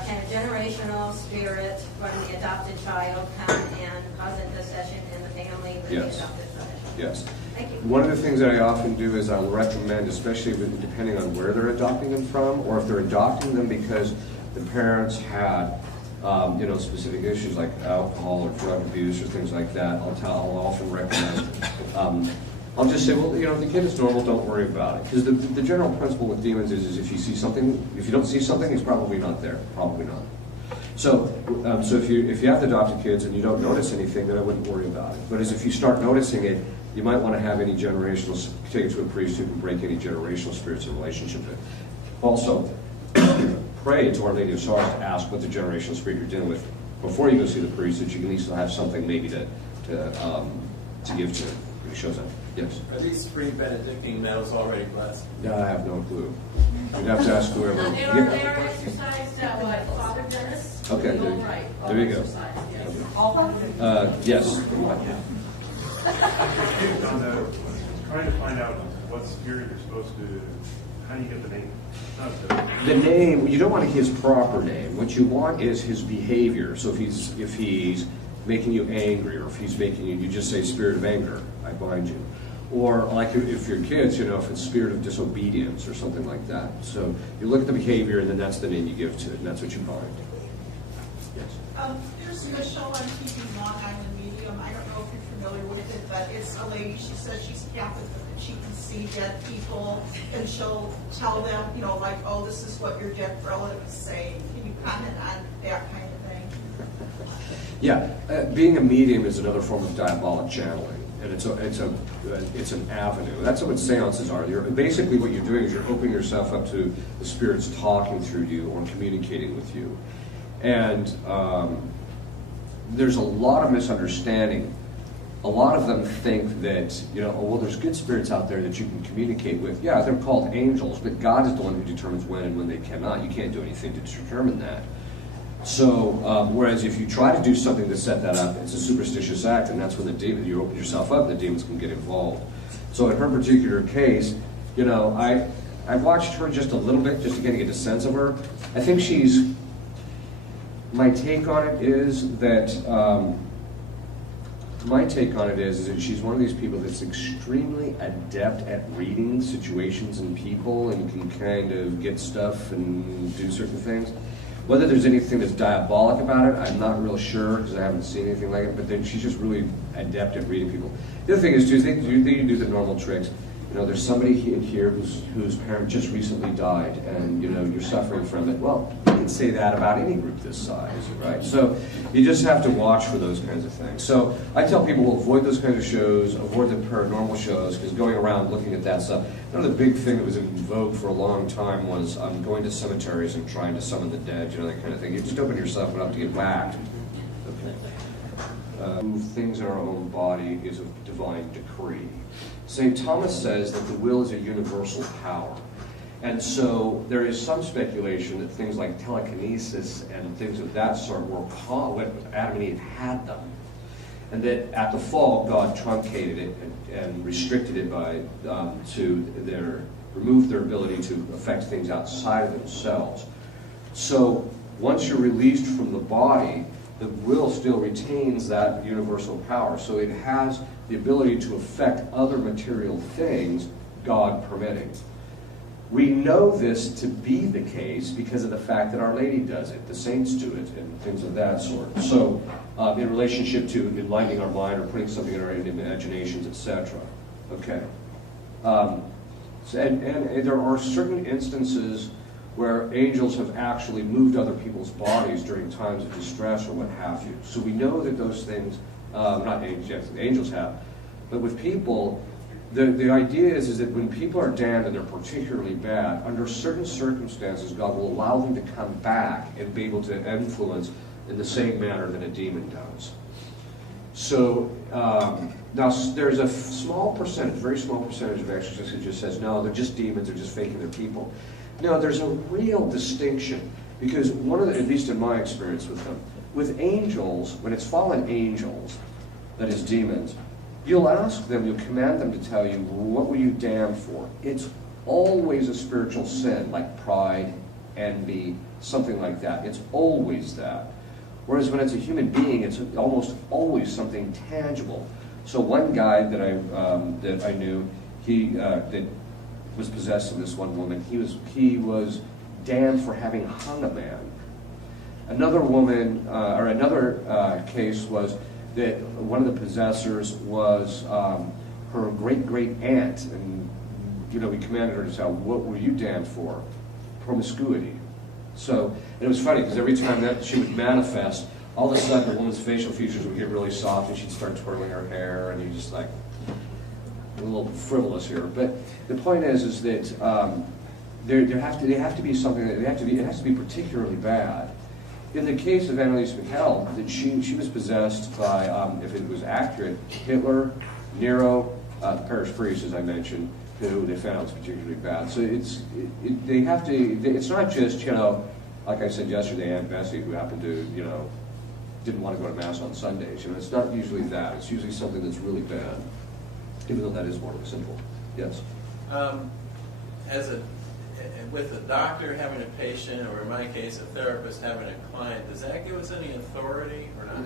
can a generational spirit from the adopted child come and cause intercession in the family with the adopted child? Yes. Thank you. One of the things that I often do is I'll recommend, especially depending on where they're adopting them from, or if they're adopting them because the parents had specific issues like alcohol or drug abuse or things like that, I'll often recommend I'll just say, well, the kid is normal, don't worry about it. Because the general principle with demons is if you see something, if you don't see something, it's probably not there. Probably not. So, so if you have adopted kids and you don't notice anything, then I wouldn't worry about it. But as if you start noticing it, you might want to have any generational, take it to a priest who can break any generational spirits in relationship with it. Also, pray to Our Lady of Sorrows to ask what the generational spirit you're dealing with before you go see the priest, that you can at least have something maybe to give to him when he shows up. Yes? Are these free Benedictine medals already blessed? Yeah, I have no clue. You'd have to ask whoever. They are exercised by Father Dennis. Okay, there you go. Yes. On the trying to find out what spirit you're supposed to, how do you get the name? The name, you don't want his proper name. What you want is his behavior. So if he's making you angry, or if he's making you just say spirit of anger, I bind you. Or like if your kids, if it's spirit of disobedience or something like that. So you look at the behavior, and then that's the name you give to it, and that's what you bind. Yes. There's a show on TV, Long Island Medium. I don't know if you're familiar with it, but it's a lady. She says she's Catholic, but she can see dead people, and she'll tell them, like, oh, this is what your dead relative is saying. Can you comment on that kind of thing? Yeah, being a medium is another form of diabolic channeling, and it's an avenue. That's what seances are. Basically, what you're doing is you're opening yourself up to the spirits talking through you or communicating with you, and there's a lot of misunderstanding. A lot of them think that, there's good spirits out there that you can communicate with. Yeah, they're called angels, but God is the one who determines when and when they cannot. You can't do anything to determine that. So, whereas if you try to do something to set that up, it's a superstitious act, and that's when you open yourself up, the demons can get involved. So in her particular case, I watched her just a little bit, just to get a sense of her. I think my take on it is that she's one of these people that's extremely adept at reading situations and people, and can kind of get stuff and do certain things. Whether there's anything that's diabolic about it, I'm not real sure, because I haven't seen anything like it, but then she's just really adept at reading people. The other thing is, too, you do the normal tricks. There's somebody in here whose parent just recently died, and you're suffering from it. Well, you can say that about any group this size, right? So you just have to watch for those kinds of things. So I tell people to avoid those kinds of shows, avoid the paranormal shows, because going around looking at that stuff. The big thing that was in vogue for a long time was going to cemeteries and trying to summon the dead, that kind of thing. You just open yourself up to get whacked. Okay. Things in our own body is a divine decree. St. Thomas says that the will is a universal power. And so there is some speculation that things like telekinesis and things of that sort were when Adam and Eve had them. And that at the fall, God truncated it and restricted it removed their ability to affect things outside of themselves. So once you're released from the body, the will still retains that universal power. So it has the ability to affect other material things, God permitting. We know this to be the case because of the fact that Our Lady does it, the saints do it, and things of that sort. So in relationship to enlightening our mind or putting something in our imaginations, etc. Okay. And there are certain instances where angels have actually moved other people's bodies during times of distress or what have you. So we know that those things, not angels, yes, the angels have, but with people, the idea is that when people are damned and they're particularly bad, under certain circumstances, God will allow them to come back and be able to influence in the same manner that a demon does. So now there's a small percentage, very small percentage of exorcists who just says, no, they're just demons, they're just faking their people. No, there's a real distinction, because at least in my experience with them, with angels, when it's fallen angels, that is demons, you'll ask them, you'll command them to tell you, what were you damned for? It's always a spiritual sin, like pride, envy, something like that. It's always that. Whereas when it's a human being, it's almost always something tangible. So one guy that I knew, that was possessing this one woman, he was damned for having hung a man. Another woman, or another case was that one of the possessors was her great-great aunt, and we commanded her to tell, what were you damned for? Promiscuity. So, and it was funny because every time that she would manifest, all of a sudden the woman's facial features would get really soft and she'd start twirling her hair, and you're just like, a little frivolous here. But the point is that they have to be something that it has to be particularly bad. In the case of Anneliese Michel, that she was possessed by, if it was accurate, Hitler, Nero, the parish priest, as I mentioned, who they found out was particularly bad. So they have to. It's not just, you know, like I said yesterday, Aunt Bessie, who happened to, you know, didn't want to go to mass on Sundays. You know, it's not usually that. It's usually something that's really bad, even though that is more simple. Yes. With a doctor having a patient, or in my case, a therapist having a client, does that give us any authority or not?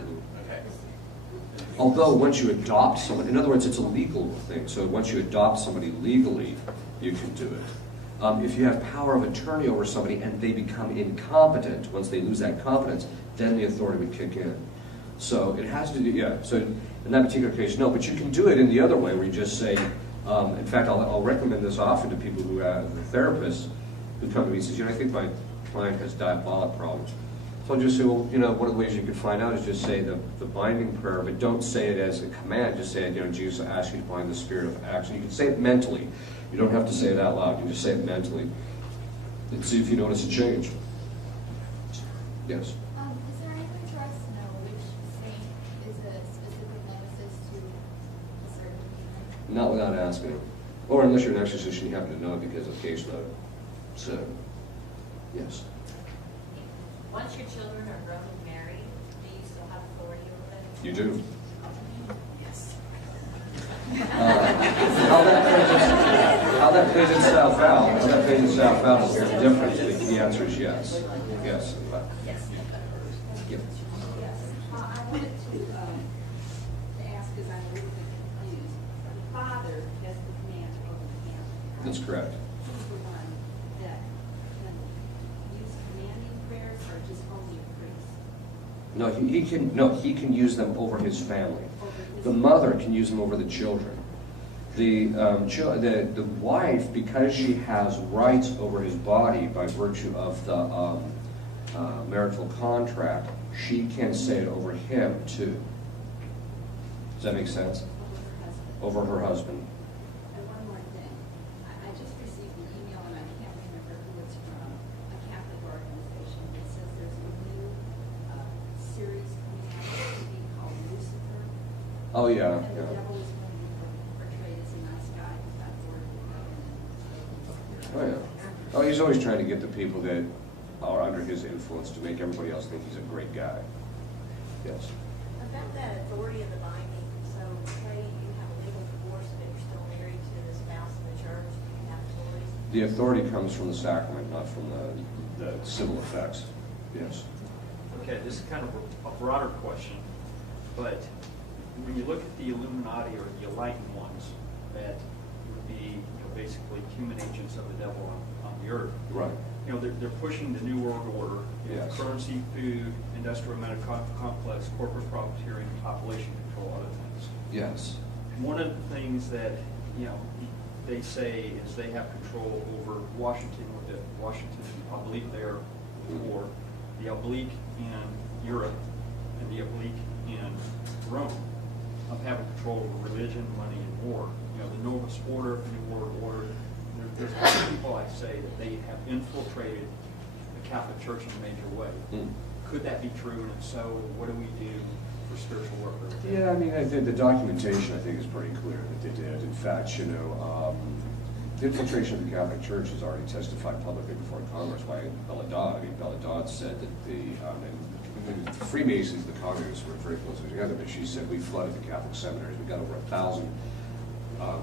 Okay. Although once you adopt someone, in other words, it's a legal thing. So once you adopt somebody legally, you can do it. If you have power of attorney over somebody and they become incompetent, once they lose that competence, then the authority would kick in. So it has to do, yeah. So in that particular case, no. But you can do it in the other way, where you just say, in fact, I'll recommend this often to people who have therapists who come to me and says, you know, I think my client has diabolic problems. So I'll just say, well, you know, one of the ways you can find out is just say the binding prayer, but don't say it as a command. Just say it, you know, Jesus, I ask you to bind the spirit of action. You can say it mentally. You don't have to say it out loud. You can just say it mentally and see if you notice a change. Yes? Is there any way for us to know which saint is a specific nemesis to a certain demon? Not without asking him. Or unless you're an exorcist, you happen to know because of caseload. So, yes. Once your children are grown and married, do you still have authority over them? You do. Yes. How that plays itself out is very different. The answer is yes. Yes. Yes. Yeah. I wanted to ask, because I'm a little bit confused. The father has the command over the family. That's correct. He's the one that can use commanding prayers, or just only a priest? No, he can use them over his family. The mother can use them over the children. The wife, because she has rights over his body by virtue of the marital contract, she can say it over him too. Does that make sense? Over her husband. Over her husband. And one more thing. I just received an email, and I can't remember who it's from, a Catholic organization that says there's a new series coming out on TV called Lucifer. Oh yeah. And the devil is going to be portrayed as a nice guy who's got authority over Oh yeah. Oh, he's always trying to get the people that are under his influence to make everybody else think he's a great guy. Yes. About that authority of the binding, so say you have a legal divorce, but you're still married to the spouse in the church, do you have authority? The authority comes from the sacrament, not from the civil effects. Yes. Okay, this is kind of a broader question, but when you look at the Illuminati or the enlightened ones, that would be, basically human agents of the devil on the earth. Right. They're pushing the New World Order, Yes. currency, food, industrial medical complex, corporate profiteering, population control, other things. Yes. And one of the things that, they say is they have control over Washington, I believe they're for the oblique in Europe and the oblique in Rome, of having control over religion, money, and war. The Novus Order, the New World Order. There's a lot of people, I say, that they have infiltrated the Catholic Church in a major way. Could that be true? And if so, what do we do for spiritual work? Yeah, I mean, the documentation, I think, is pretty clear that they did. In fact, the infiltration of the Catholic Church has already testified publicly before Congress by Bella Dodd. I mean, Bella Dodd said that the Freemasons, the communists, were very closely together, but she said we flooded the Catholic seminaries. We got over 1,000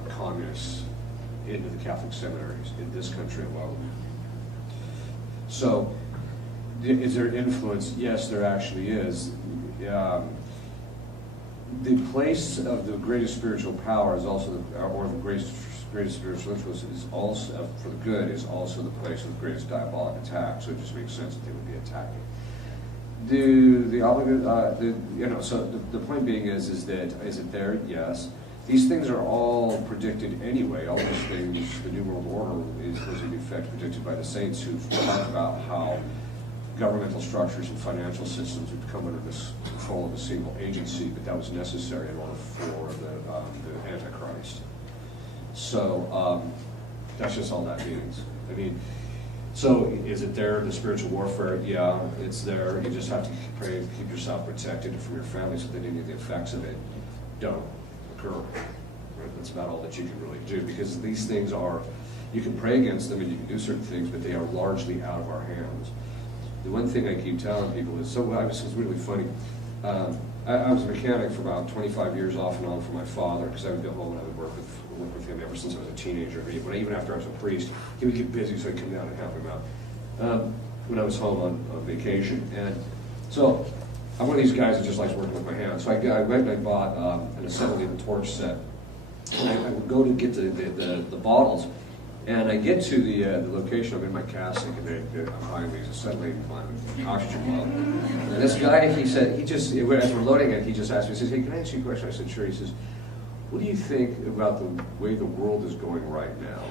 communists into the Catholic seminaries in this country alone. So, is there influence? Yes, there actually is. The place of the greatest spiritual power is also, or the greatest spiritual influence is also, for the good, is also the place of the greatest diabolic attack. So it just makes sense that they would be attacking. So the point being is it there? Yes. These things are all predicted anyway. All these things, the New World Order is in effect predicted by the saints who talk about how governmental structures and financial systems would come under this control of a single agency, but that was necessary in order for the Antichrist. So that's just all that means. I mean, so is it there, the spiritual warfare? Yeah, it's there. You just have to pray, keep yourself protected from your family so that any of the effects of it don't occur. Right? That's about all that you can really do, because these things are, you can pray against them and you can do certain things, but they are largely out of our hands. The one thing I keep telling people is, this is really funny. I was a mechanic for about 25 years off and on for my father, because I would go home and I would work with him ever since I was a teenager. But even after I was a priest, he would get busy, so I'd come down and help him out when I was home on vacation. And so I'm one of these guys that just likes working with my hands. So I went and I bought an assembly of a torch set. And I would go to get the bottles, and I get to the location. I'm in my cassock, and I'm buying these assembly oxygen well. And this guy, as we're loading it, he just asked me, he says, "Hey, can I ask you a question?" I said, "Sure." He says, "What do you think about the way the world is going right now?"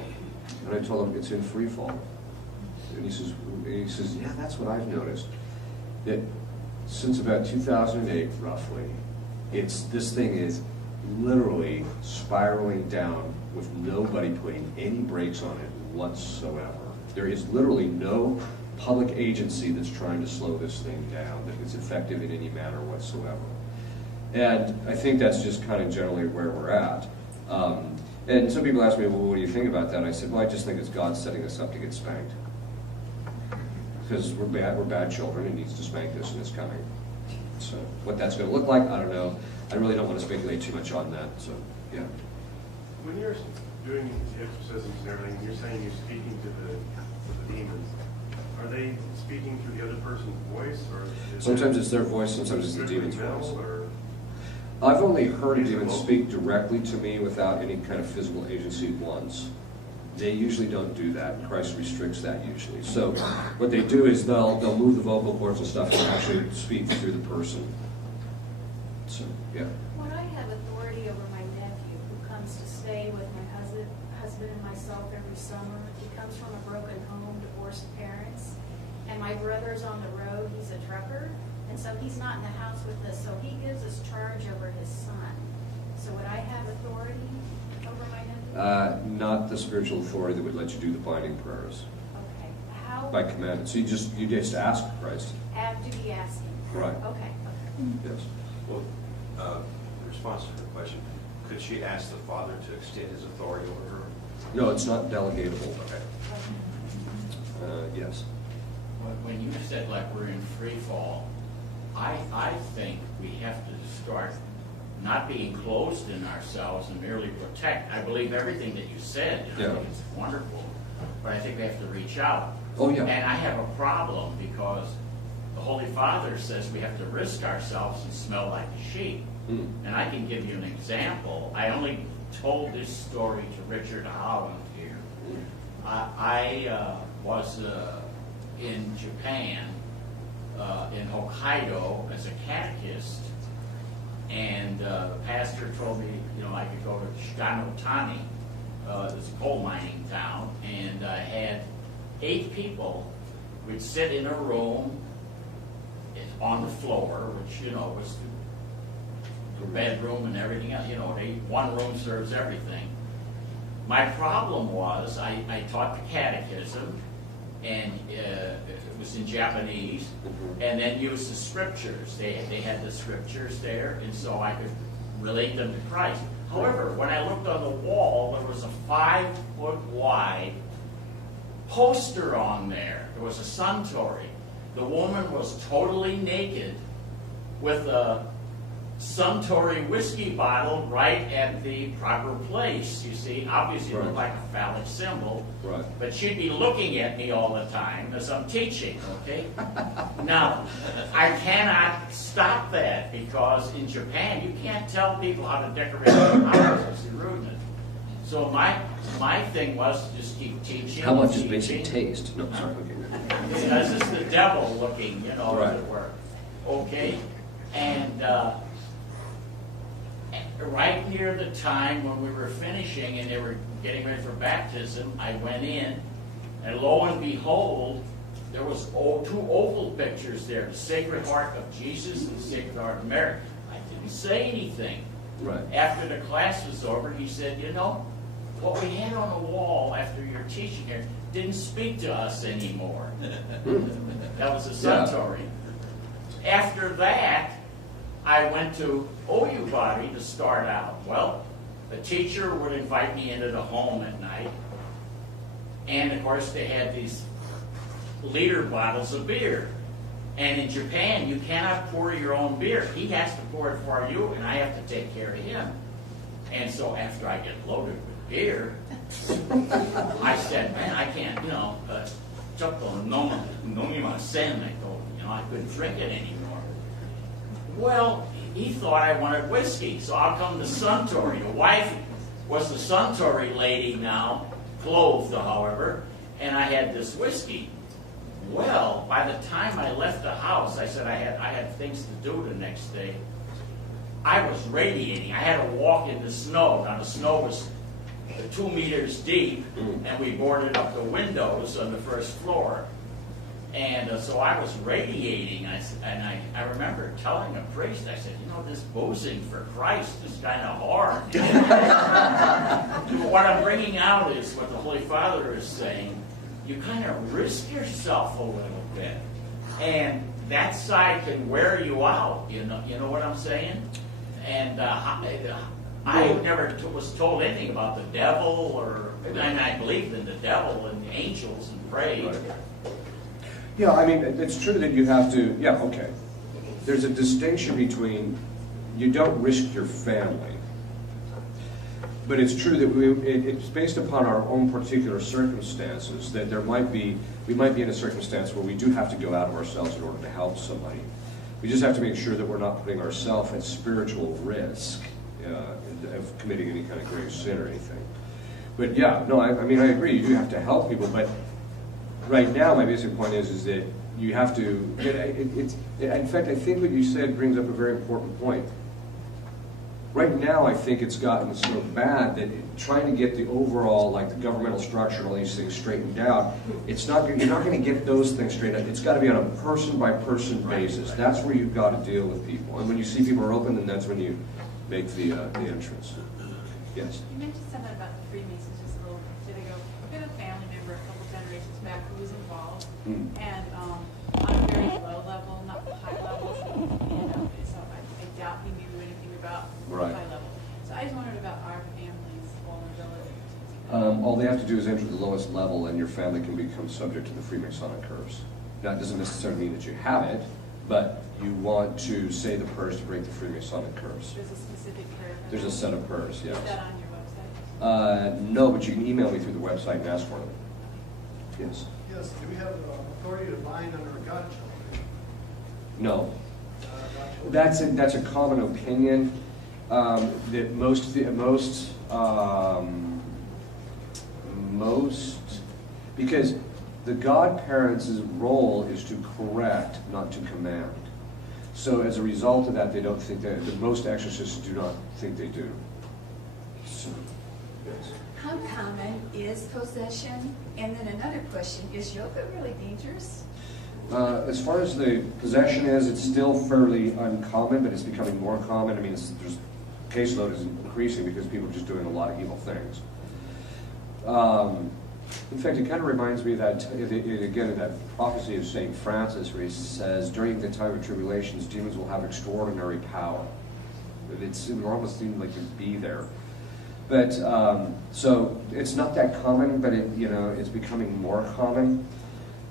And I told him, "It's in free fall." And he says, "Yeah, that's what I've noticed. That since about 2008, roughly, this thing is literally spiraling down with nobody putting any brakes on it whatsoever. There is literally no public agency that's trying to slow this thing down, that is effective in any manner whatsoever." And I think that's just kind of generally where we're at. And some people ask me, "Well, what do you think about that?" And I said, "Well, I just think it's God setting us up to get spanked. Because we're bad children, and needs to spank us, and it's coming." So what that's going to look like, I don't know. I really don't want to speculate too much on that, so yeah. When you're doing exorcisms and everything, you're saying you're speaking to the demons. Are they speaking through the other person's voice, or sometimes it's their voice, sometimes it's the demon's voice. Or I've only heard a demon speak directly to me without any kind of physical agency once. They usually don't do that. Christ restricts that usually. So what they do is they'll move the vocal cords and stuff and actually speak through the person. So yeah. When I have authority over my nephew who comes to stay with my husband and myself every summer, he comes from a broken home, divorced parents, and my brother's on the road, he's a trucker, and so he's not in the house with us, so he gives us charge over his son. So would I have authority over my nephew? Not the spiritual authority that would let you do the binding prayers. Okay. How? By commandment. So you just ask Christ. Have to be asking. Right. Okay. Yes. Well, in response to her question, could she ask the Father to extend his authority over her? No, it's not delegatable. Okay. Yes. When you said like we're in free fall, I think we have to start not being closed in ourselves and merely protect. I believe everything that you said. I think it's wonderful. But I think we have to reach out. Oh, yeah. And I have a problem because the Holy Father says we have to risk ourselves and smell like a sheep. And I can give you an example. I only told this story to Richard Holland here. I was in Japan, in Hokkaido, as a catechist, and the pastor told me, I could go to Shiganotani, this coal mining town, and I had 8 people. We'd sit in a room on the floor, which, was the bedroom and everything else. One room serves everything. My problem was I taught the catechism, and it was in Japanese, and then used the scriptures. They had the scriptures there, and so I could relate them to Christ. However, when I looked on the wall, there was a 5-foot wide poster on there. There was a suntory. The woman was totally naked with a Suntory whiskey bottle right at the proper place. You see, obviously it looked like a phallic symbol, but she'd be looking at me all the time as I'm teaching, okay? Now, I cannot stop that because in Japan you can't tell people how to decorate their house. It's rudeness. So my thing was to just keep teaching. How much is basic taste? No, sorry, okay. This is the devil looking, as it were. Okay? And right near the time when we were finishing and they were getting ready for baptism, I went in, and lo and behold, there was two oval pictures there, the Sacred Heart of Jesus and the Sacred Heart of Mary. I didn't say anything. Right. After the class was over, he said, you know, what we had on the wall after your teaching here didn't speak to us anymore. That was a Suntory. After that, I went to OU Body to start out. Well, the teacher would invite me into the home at night. And of course, they had these liter bottles of beer. And in Japan, you cannot pour your own beer. He has to pour it for you, and I have to take care of him. And so after I get loaded with beer, I said, man, I can't, you know, I couldn't drink it anymore. Well, he thought I wanted whiskey, so I'll come to Suntory. The wife was the Suntory lady now, clothed, however, and I had this whiskey. Well, by the time I left the house, I said I had things to do the next day. I was radiating. I had to walk in the snow. Now, the snow was 2 meters deep, and we boarded up the windows on the first floor. And so I was radiating, and I remember telling a priest, I said, you know, this boozing for Christ is kind of hard. What I'm bringing out is what the Holy Father is saying. You kind of risk yourself a little bit. And that side can wear you out, you know what I'm saying? And I never was told anything about the devil, and I believed in the devil and the angels and prayed. Right. Yeah, I mean, it's true that you have to, yeah, okay. There's a distinction between, you don't risk your family. But it's true that it's based upon our own particular circumstances, that we might be in a circumstance where we do have to go out of ourselves in order to help somebody. We just have to make sure that we're not putting ourselves at spiritual risk of committing any kind of grave sin or anything. But yeah, no, I mean, I agree, you do have to help people, but right now, my basic point is that you have to, in fact, I think what you said brings up a very important point. Right now, I think it's gotten so bad that trying to get the overall, like the governmental structure and all these things straightened out, you're not going to get those things straightened out. It's got to be on a person-by-person basis. That's where you've got to deal with people. And when you see people are open, then that's when you make the entrance. Yes? You mentioned something about the Freemasons just a little bit ago. We had a family member a couple generations back who was involved, and on a very low level, not high levels, so I doubt he knew anything about high level. So I just wondered about our family's vulnerability. All they have to do is enter the lowest level, and your family can become subject to the Freemasonic curse. Now, it doesn't necessarily mean that you have it, but you want to say the prayers to break the Freemasonic curse. There's a specific prayer. There's a set of prayers, yes. Is that on your website? No, but you can email me through the website and ask for them. Yes? Yes, do we have authority to bind under a godchild? No. That's a common opinion that because the godparents' role is to correct, not to command. So as a result of that, they don't think that, most exorcists do not think they do. So, yes. How common is possession? And then another question, is yoga really dangerous? As far as the possession is, it's still fairly uncommon, but it's becoming more common. I mean, there's caseload is increasing because people are just doing a lot of evil things. In fact, it kind of reminds me of that, again, of that prophecy of St. Francis, where he says, during the time of tribulations, demons will have extraordinary power. It almost seems like you'd be there. But, so, it's not that common, but it's becoming more common.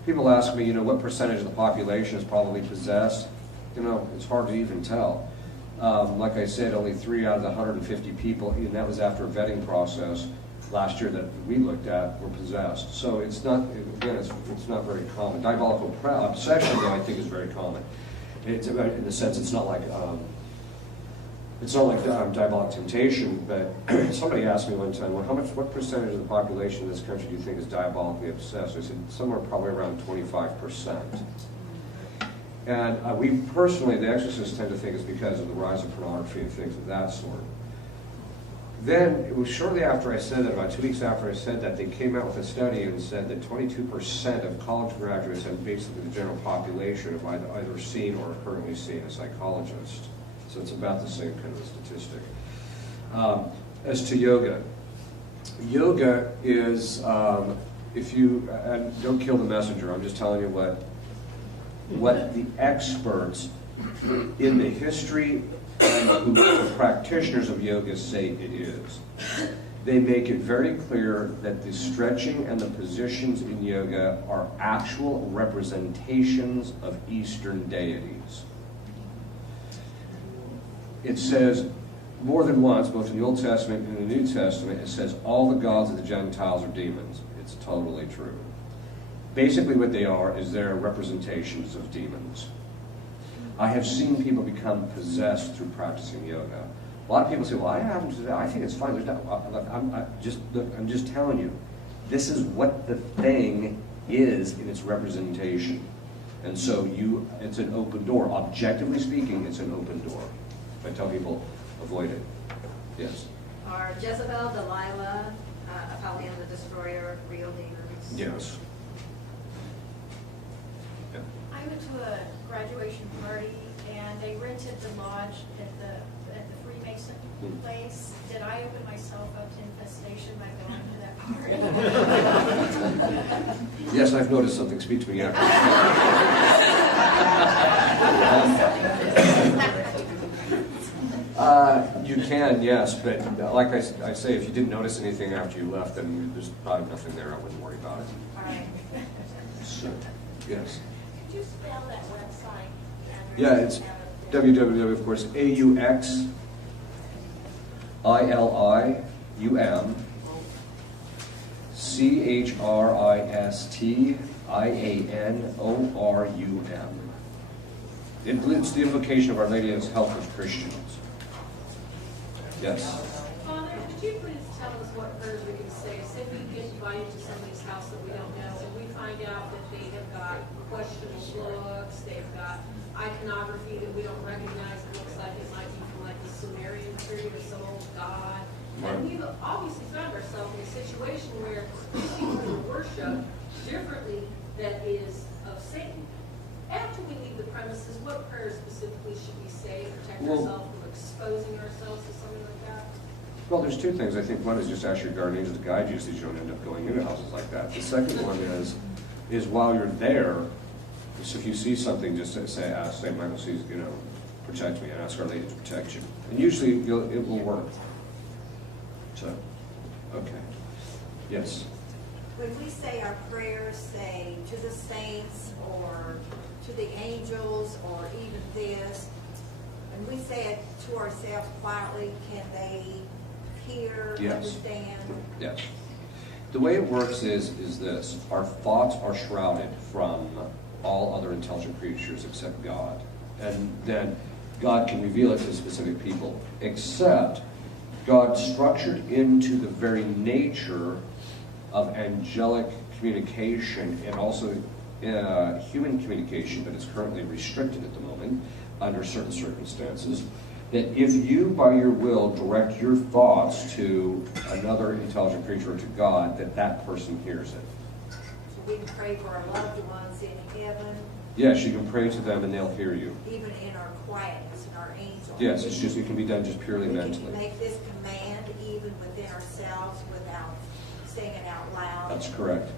People ask me, what percentage of the population is probably possessed? It's hard to even tell. Like I said, only 3 out of the 150 people, and that was after a vetting process last year that we looked at, were possessed. So it's not, again, it's not very common. Diabolical obsession, though, I think is very common. It's in the sense it's not like diabolic temptation, but somebody asked me one time, well, what percentage of the population in this country do you think is diabolically obsessed? I said, somewhere probably around 25%. And we personally, the exorcists tend to think it's because of the rise of pornography and things of that sort. Then, it was shortly after I said that, about 2 weeks after I said that, they came out with a study and said that 22% of college graduates and basically the general population have either seen or are currently seeing a psychologist. So it's about the same kind of statistic. As to yoga, yoga is, if you, don't kill the messenger, I'm just telling you what the experts in the history and who the practitioners of yoga say it is. They make it very clear that the stretching and the positions in yoga are actual representations of Eastern deities. It says more than once, both in the Old Testament and in the New Testament, it says all the gods of the Gentiles are demons. It's totally true. Basically what they are is they're representations of demons. I have seen people become possessed through practicing yoga. A lot of people say, well, I haven't do that. I think it's fine. There's not, I'm just telling you, this is what the thing is in its representation. And so it's an open door. Objectively speaking, it's an open door. I tell people, avoid it. Yes? Are Jezebel, Delilah, Apollyon the Destroyer real demons? Yes. Yeah. I went to a graduation party and they rented the lodge at the Freemason place. Did I open myself up to infestation by going to that party? Yes, I've noticed something. Speak to me after. You can, yes, but like I say, if you didn't notice anything after you left, then there's probably nothing there. I wouldn't worry about it. All right. So, yes. Could you spell that website? Yeah, it's www, of course, AUXILIUM It's the invocation of Our Lady as Help of Christians. Yes. Father, could you please tell us what prayers we can say? Say we get invited to somebody's house that we don't know, and we find out that they have got questionable looks, they've got iconography that we don't recognize. It looks like it might be from like the Sumerian period of some old god. And we've obviously found ourselves in a situation where we see people worship differently that is of Satan. After we leave the premises, what prayers specifically should we say to protect ourselves from exposing ourselves to something like that? Well, there's two things. I think one is just ask your guardian angels to guide you so you don't end up going into houses like that. The second one is while you're there, so if you see something, just say, St. Michael sees, protect me, and ask Our Lady to protect you. And usually it will work. So, okay. Yes? When we say our prayers, say to the saints or to the angels or even this, when we say it to ourselves quietly, can they hear, understand? Yes. The way it works is this. Our thoughts are shrouded from all other intelligent creatures except God. And then God can reveal it to specific people, except God structured into the very nature of angelic communication and also human communication, but it's currently restricted at the moment under certain circumstances, that if you, by your will, direct your thoughts to another intelligent creature or to God, that person hears it. So we can pray for our loved ones in heaven. Yes, you can pray to them and they'll hear you. Even in our quietness and our angels. Yes, it can be done just purely mentally. We can make this command even within ourselves without saying it out loud. That's correct.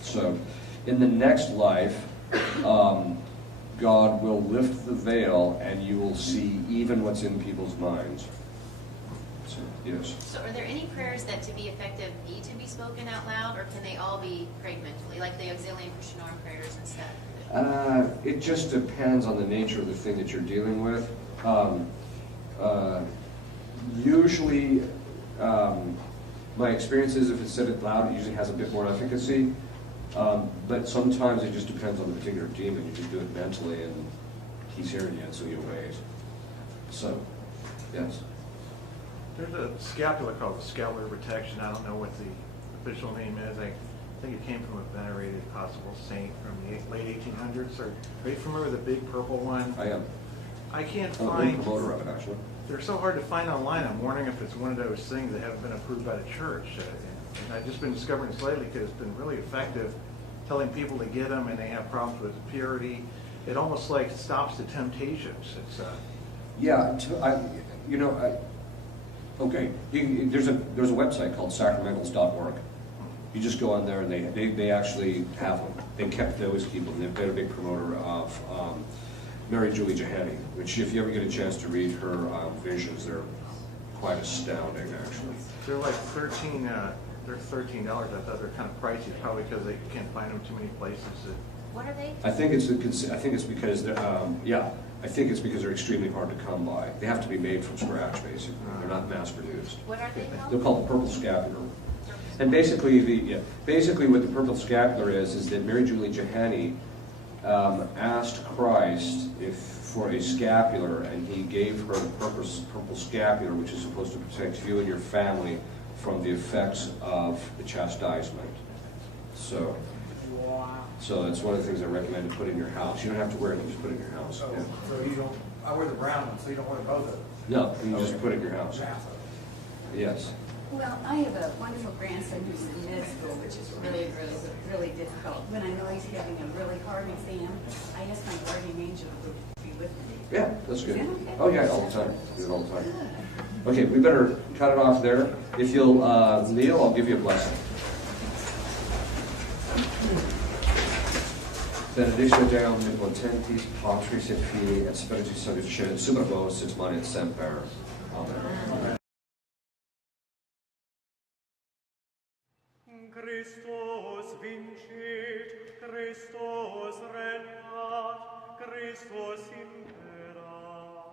So, in the next life, God will lift the veil and you will see even what's in people's minds. So, yes. So are there any prayers that to be effective need to be spoken out loud, or can they all be prayed mentally, like the Auxilium Christianorum prayers and stuff? It just depends on the nature of the thing that you're dealing with. Usually, my experience is if it's said it loud, it usually has a bit more efficacy. But sometimes it just depends on the particular demon. You just do it mentally and he's hearing you, and so he obeys. So, yes. There's a scapula called the scapular protection. I don't know what the official name is. I think it came from a venerated possible saint from the late 1800s. Are you familiar with the big purple one? I am. I can't I'm a find... big promoter of it, actually. they're so hard to find online. I'm wondering if it's one of those things that haven't been approved by the church. And I've just been discovering this lately because it's been really effective telling people to get them and they have problems with purity. It almost like stops the temptations. It's okay. There's a website called Sacramentals.org. You just go on there and they actually have them. They always keep them. They've been a big promoter of Mary Julie Jahani, which if you ever get a chance to read her visions, they're quite astounding, actually. They're like $13. They're $13. I thought they're kind of pricey, probably because they can't find them too many places. What are they? I think it's because they're I think it's because they're extremely hard to come by. They have to be made from scratch, basically. They're not mass produced. What are they called? They're called the purple scapular. And basically what the purple scapular is that Mary Julie Jahani asked Christ for a scapular, and he gave her the purple scapular, which is supposed to protect you and your family from the effects of the chastisement. So that's one of the things I recommend to put in your house. You don't have to wear it, you just put it in your house. So you don't, I wear the brown one, so you don't wear both of them? No, you just put it in your house. Yes. Well, I have a wonderful grandson who's in med school, which is really, really, really difficult. When I know he's having a really hard exam, I ask my guardian angel to be with me. Yeah, that's good. Is that okay? Oh yeah, all the time. Do it all the time. Okay, we better cut it off there. If you'll kneel, I'll give you a blessing. Benedictio Dei omnipotentis, Patris et Filii et Spiritus Sanctus, super vos et manet semper. Amen. Christus vincit, Christus regnat, Christus imperat.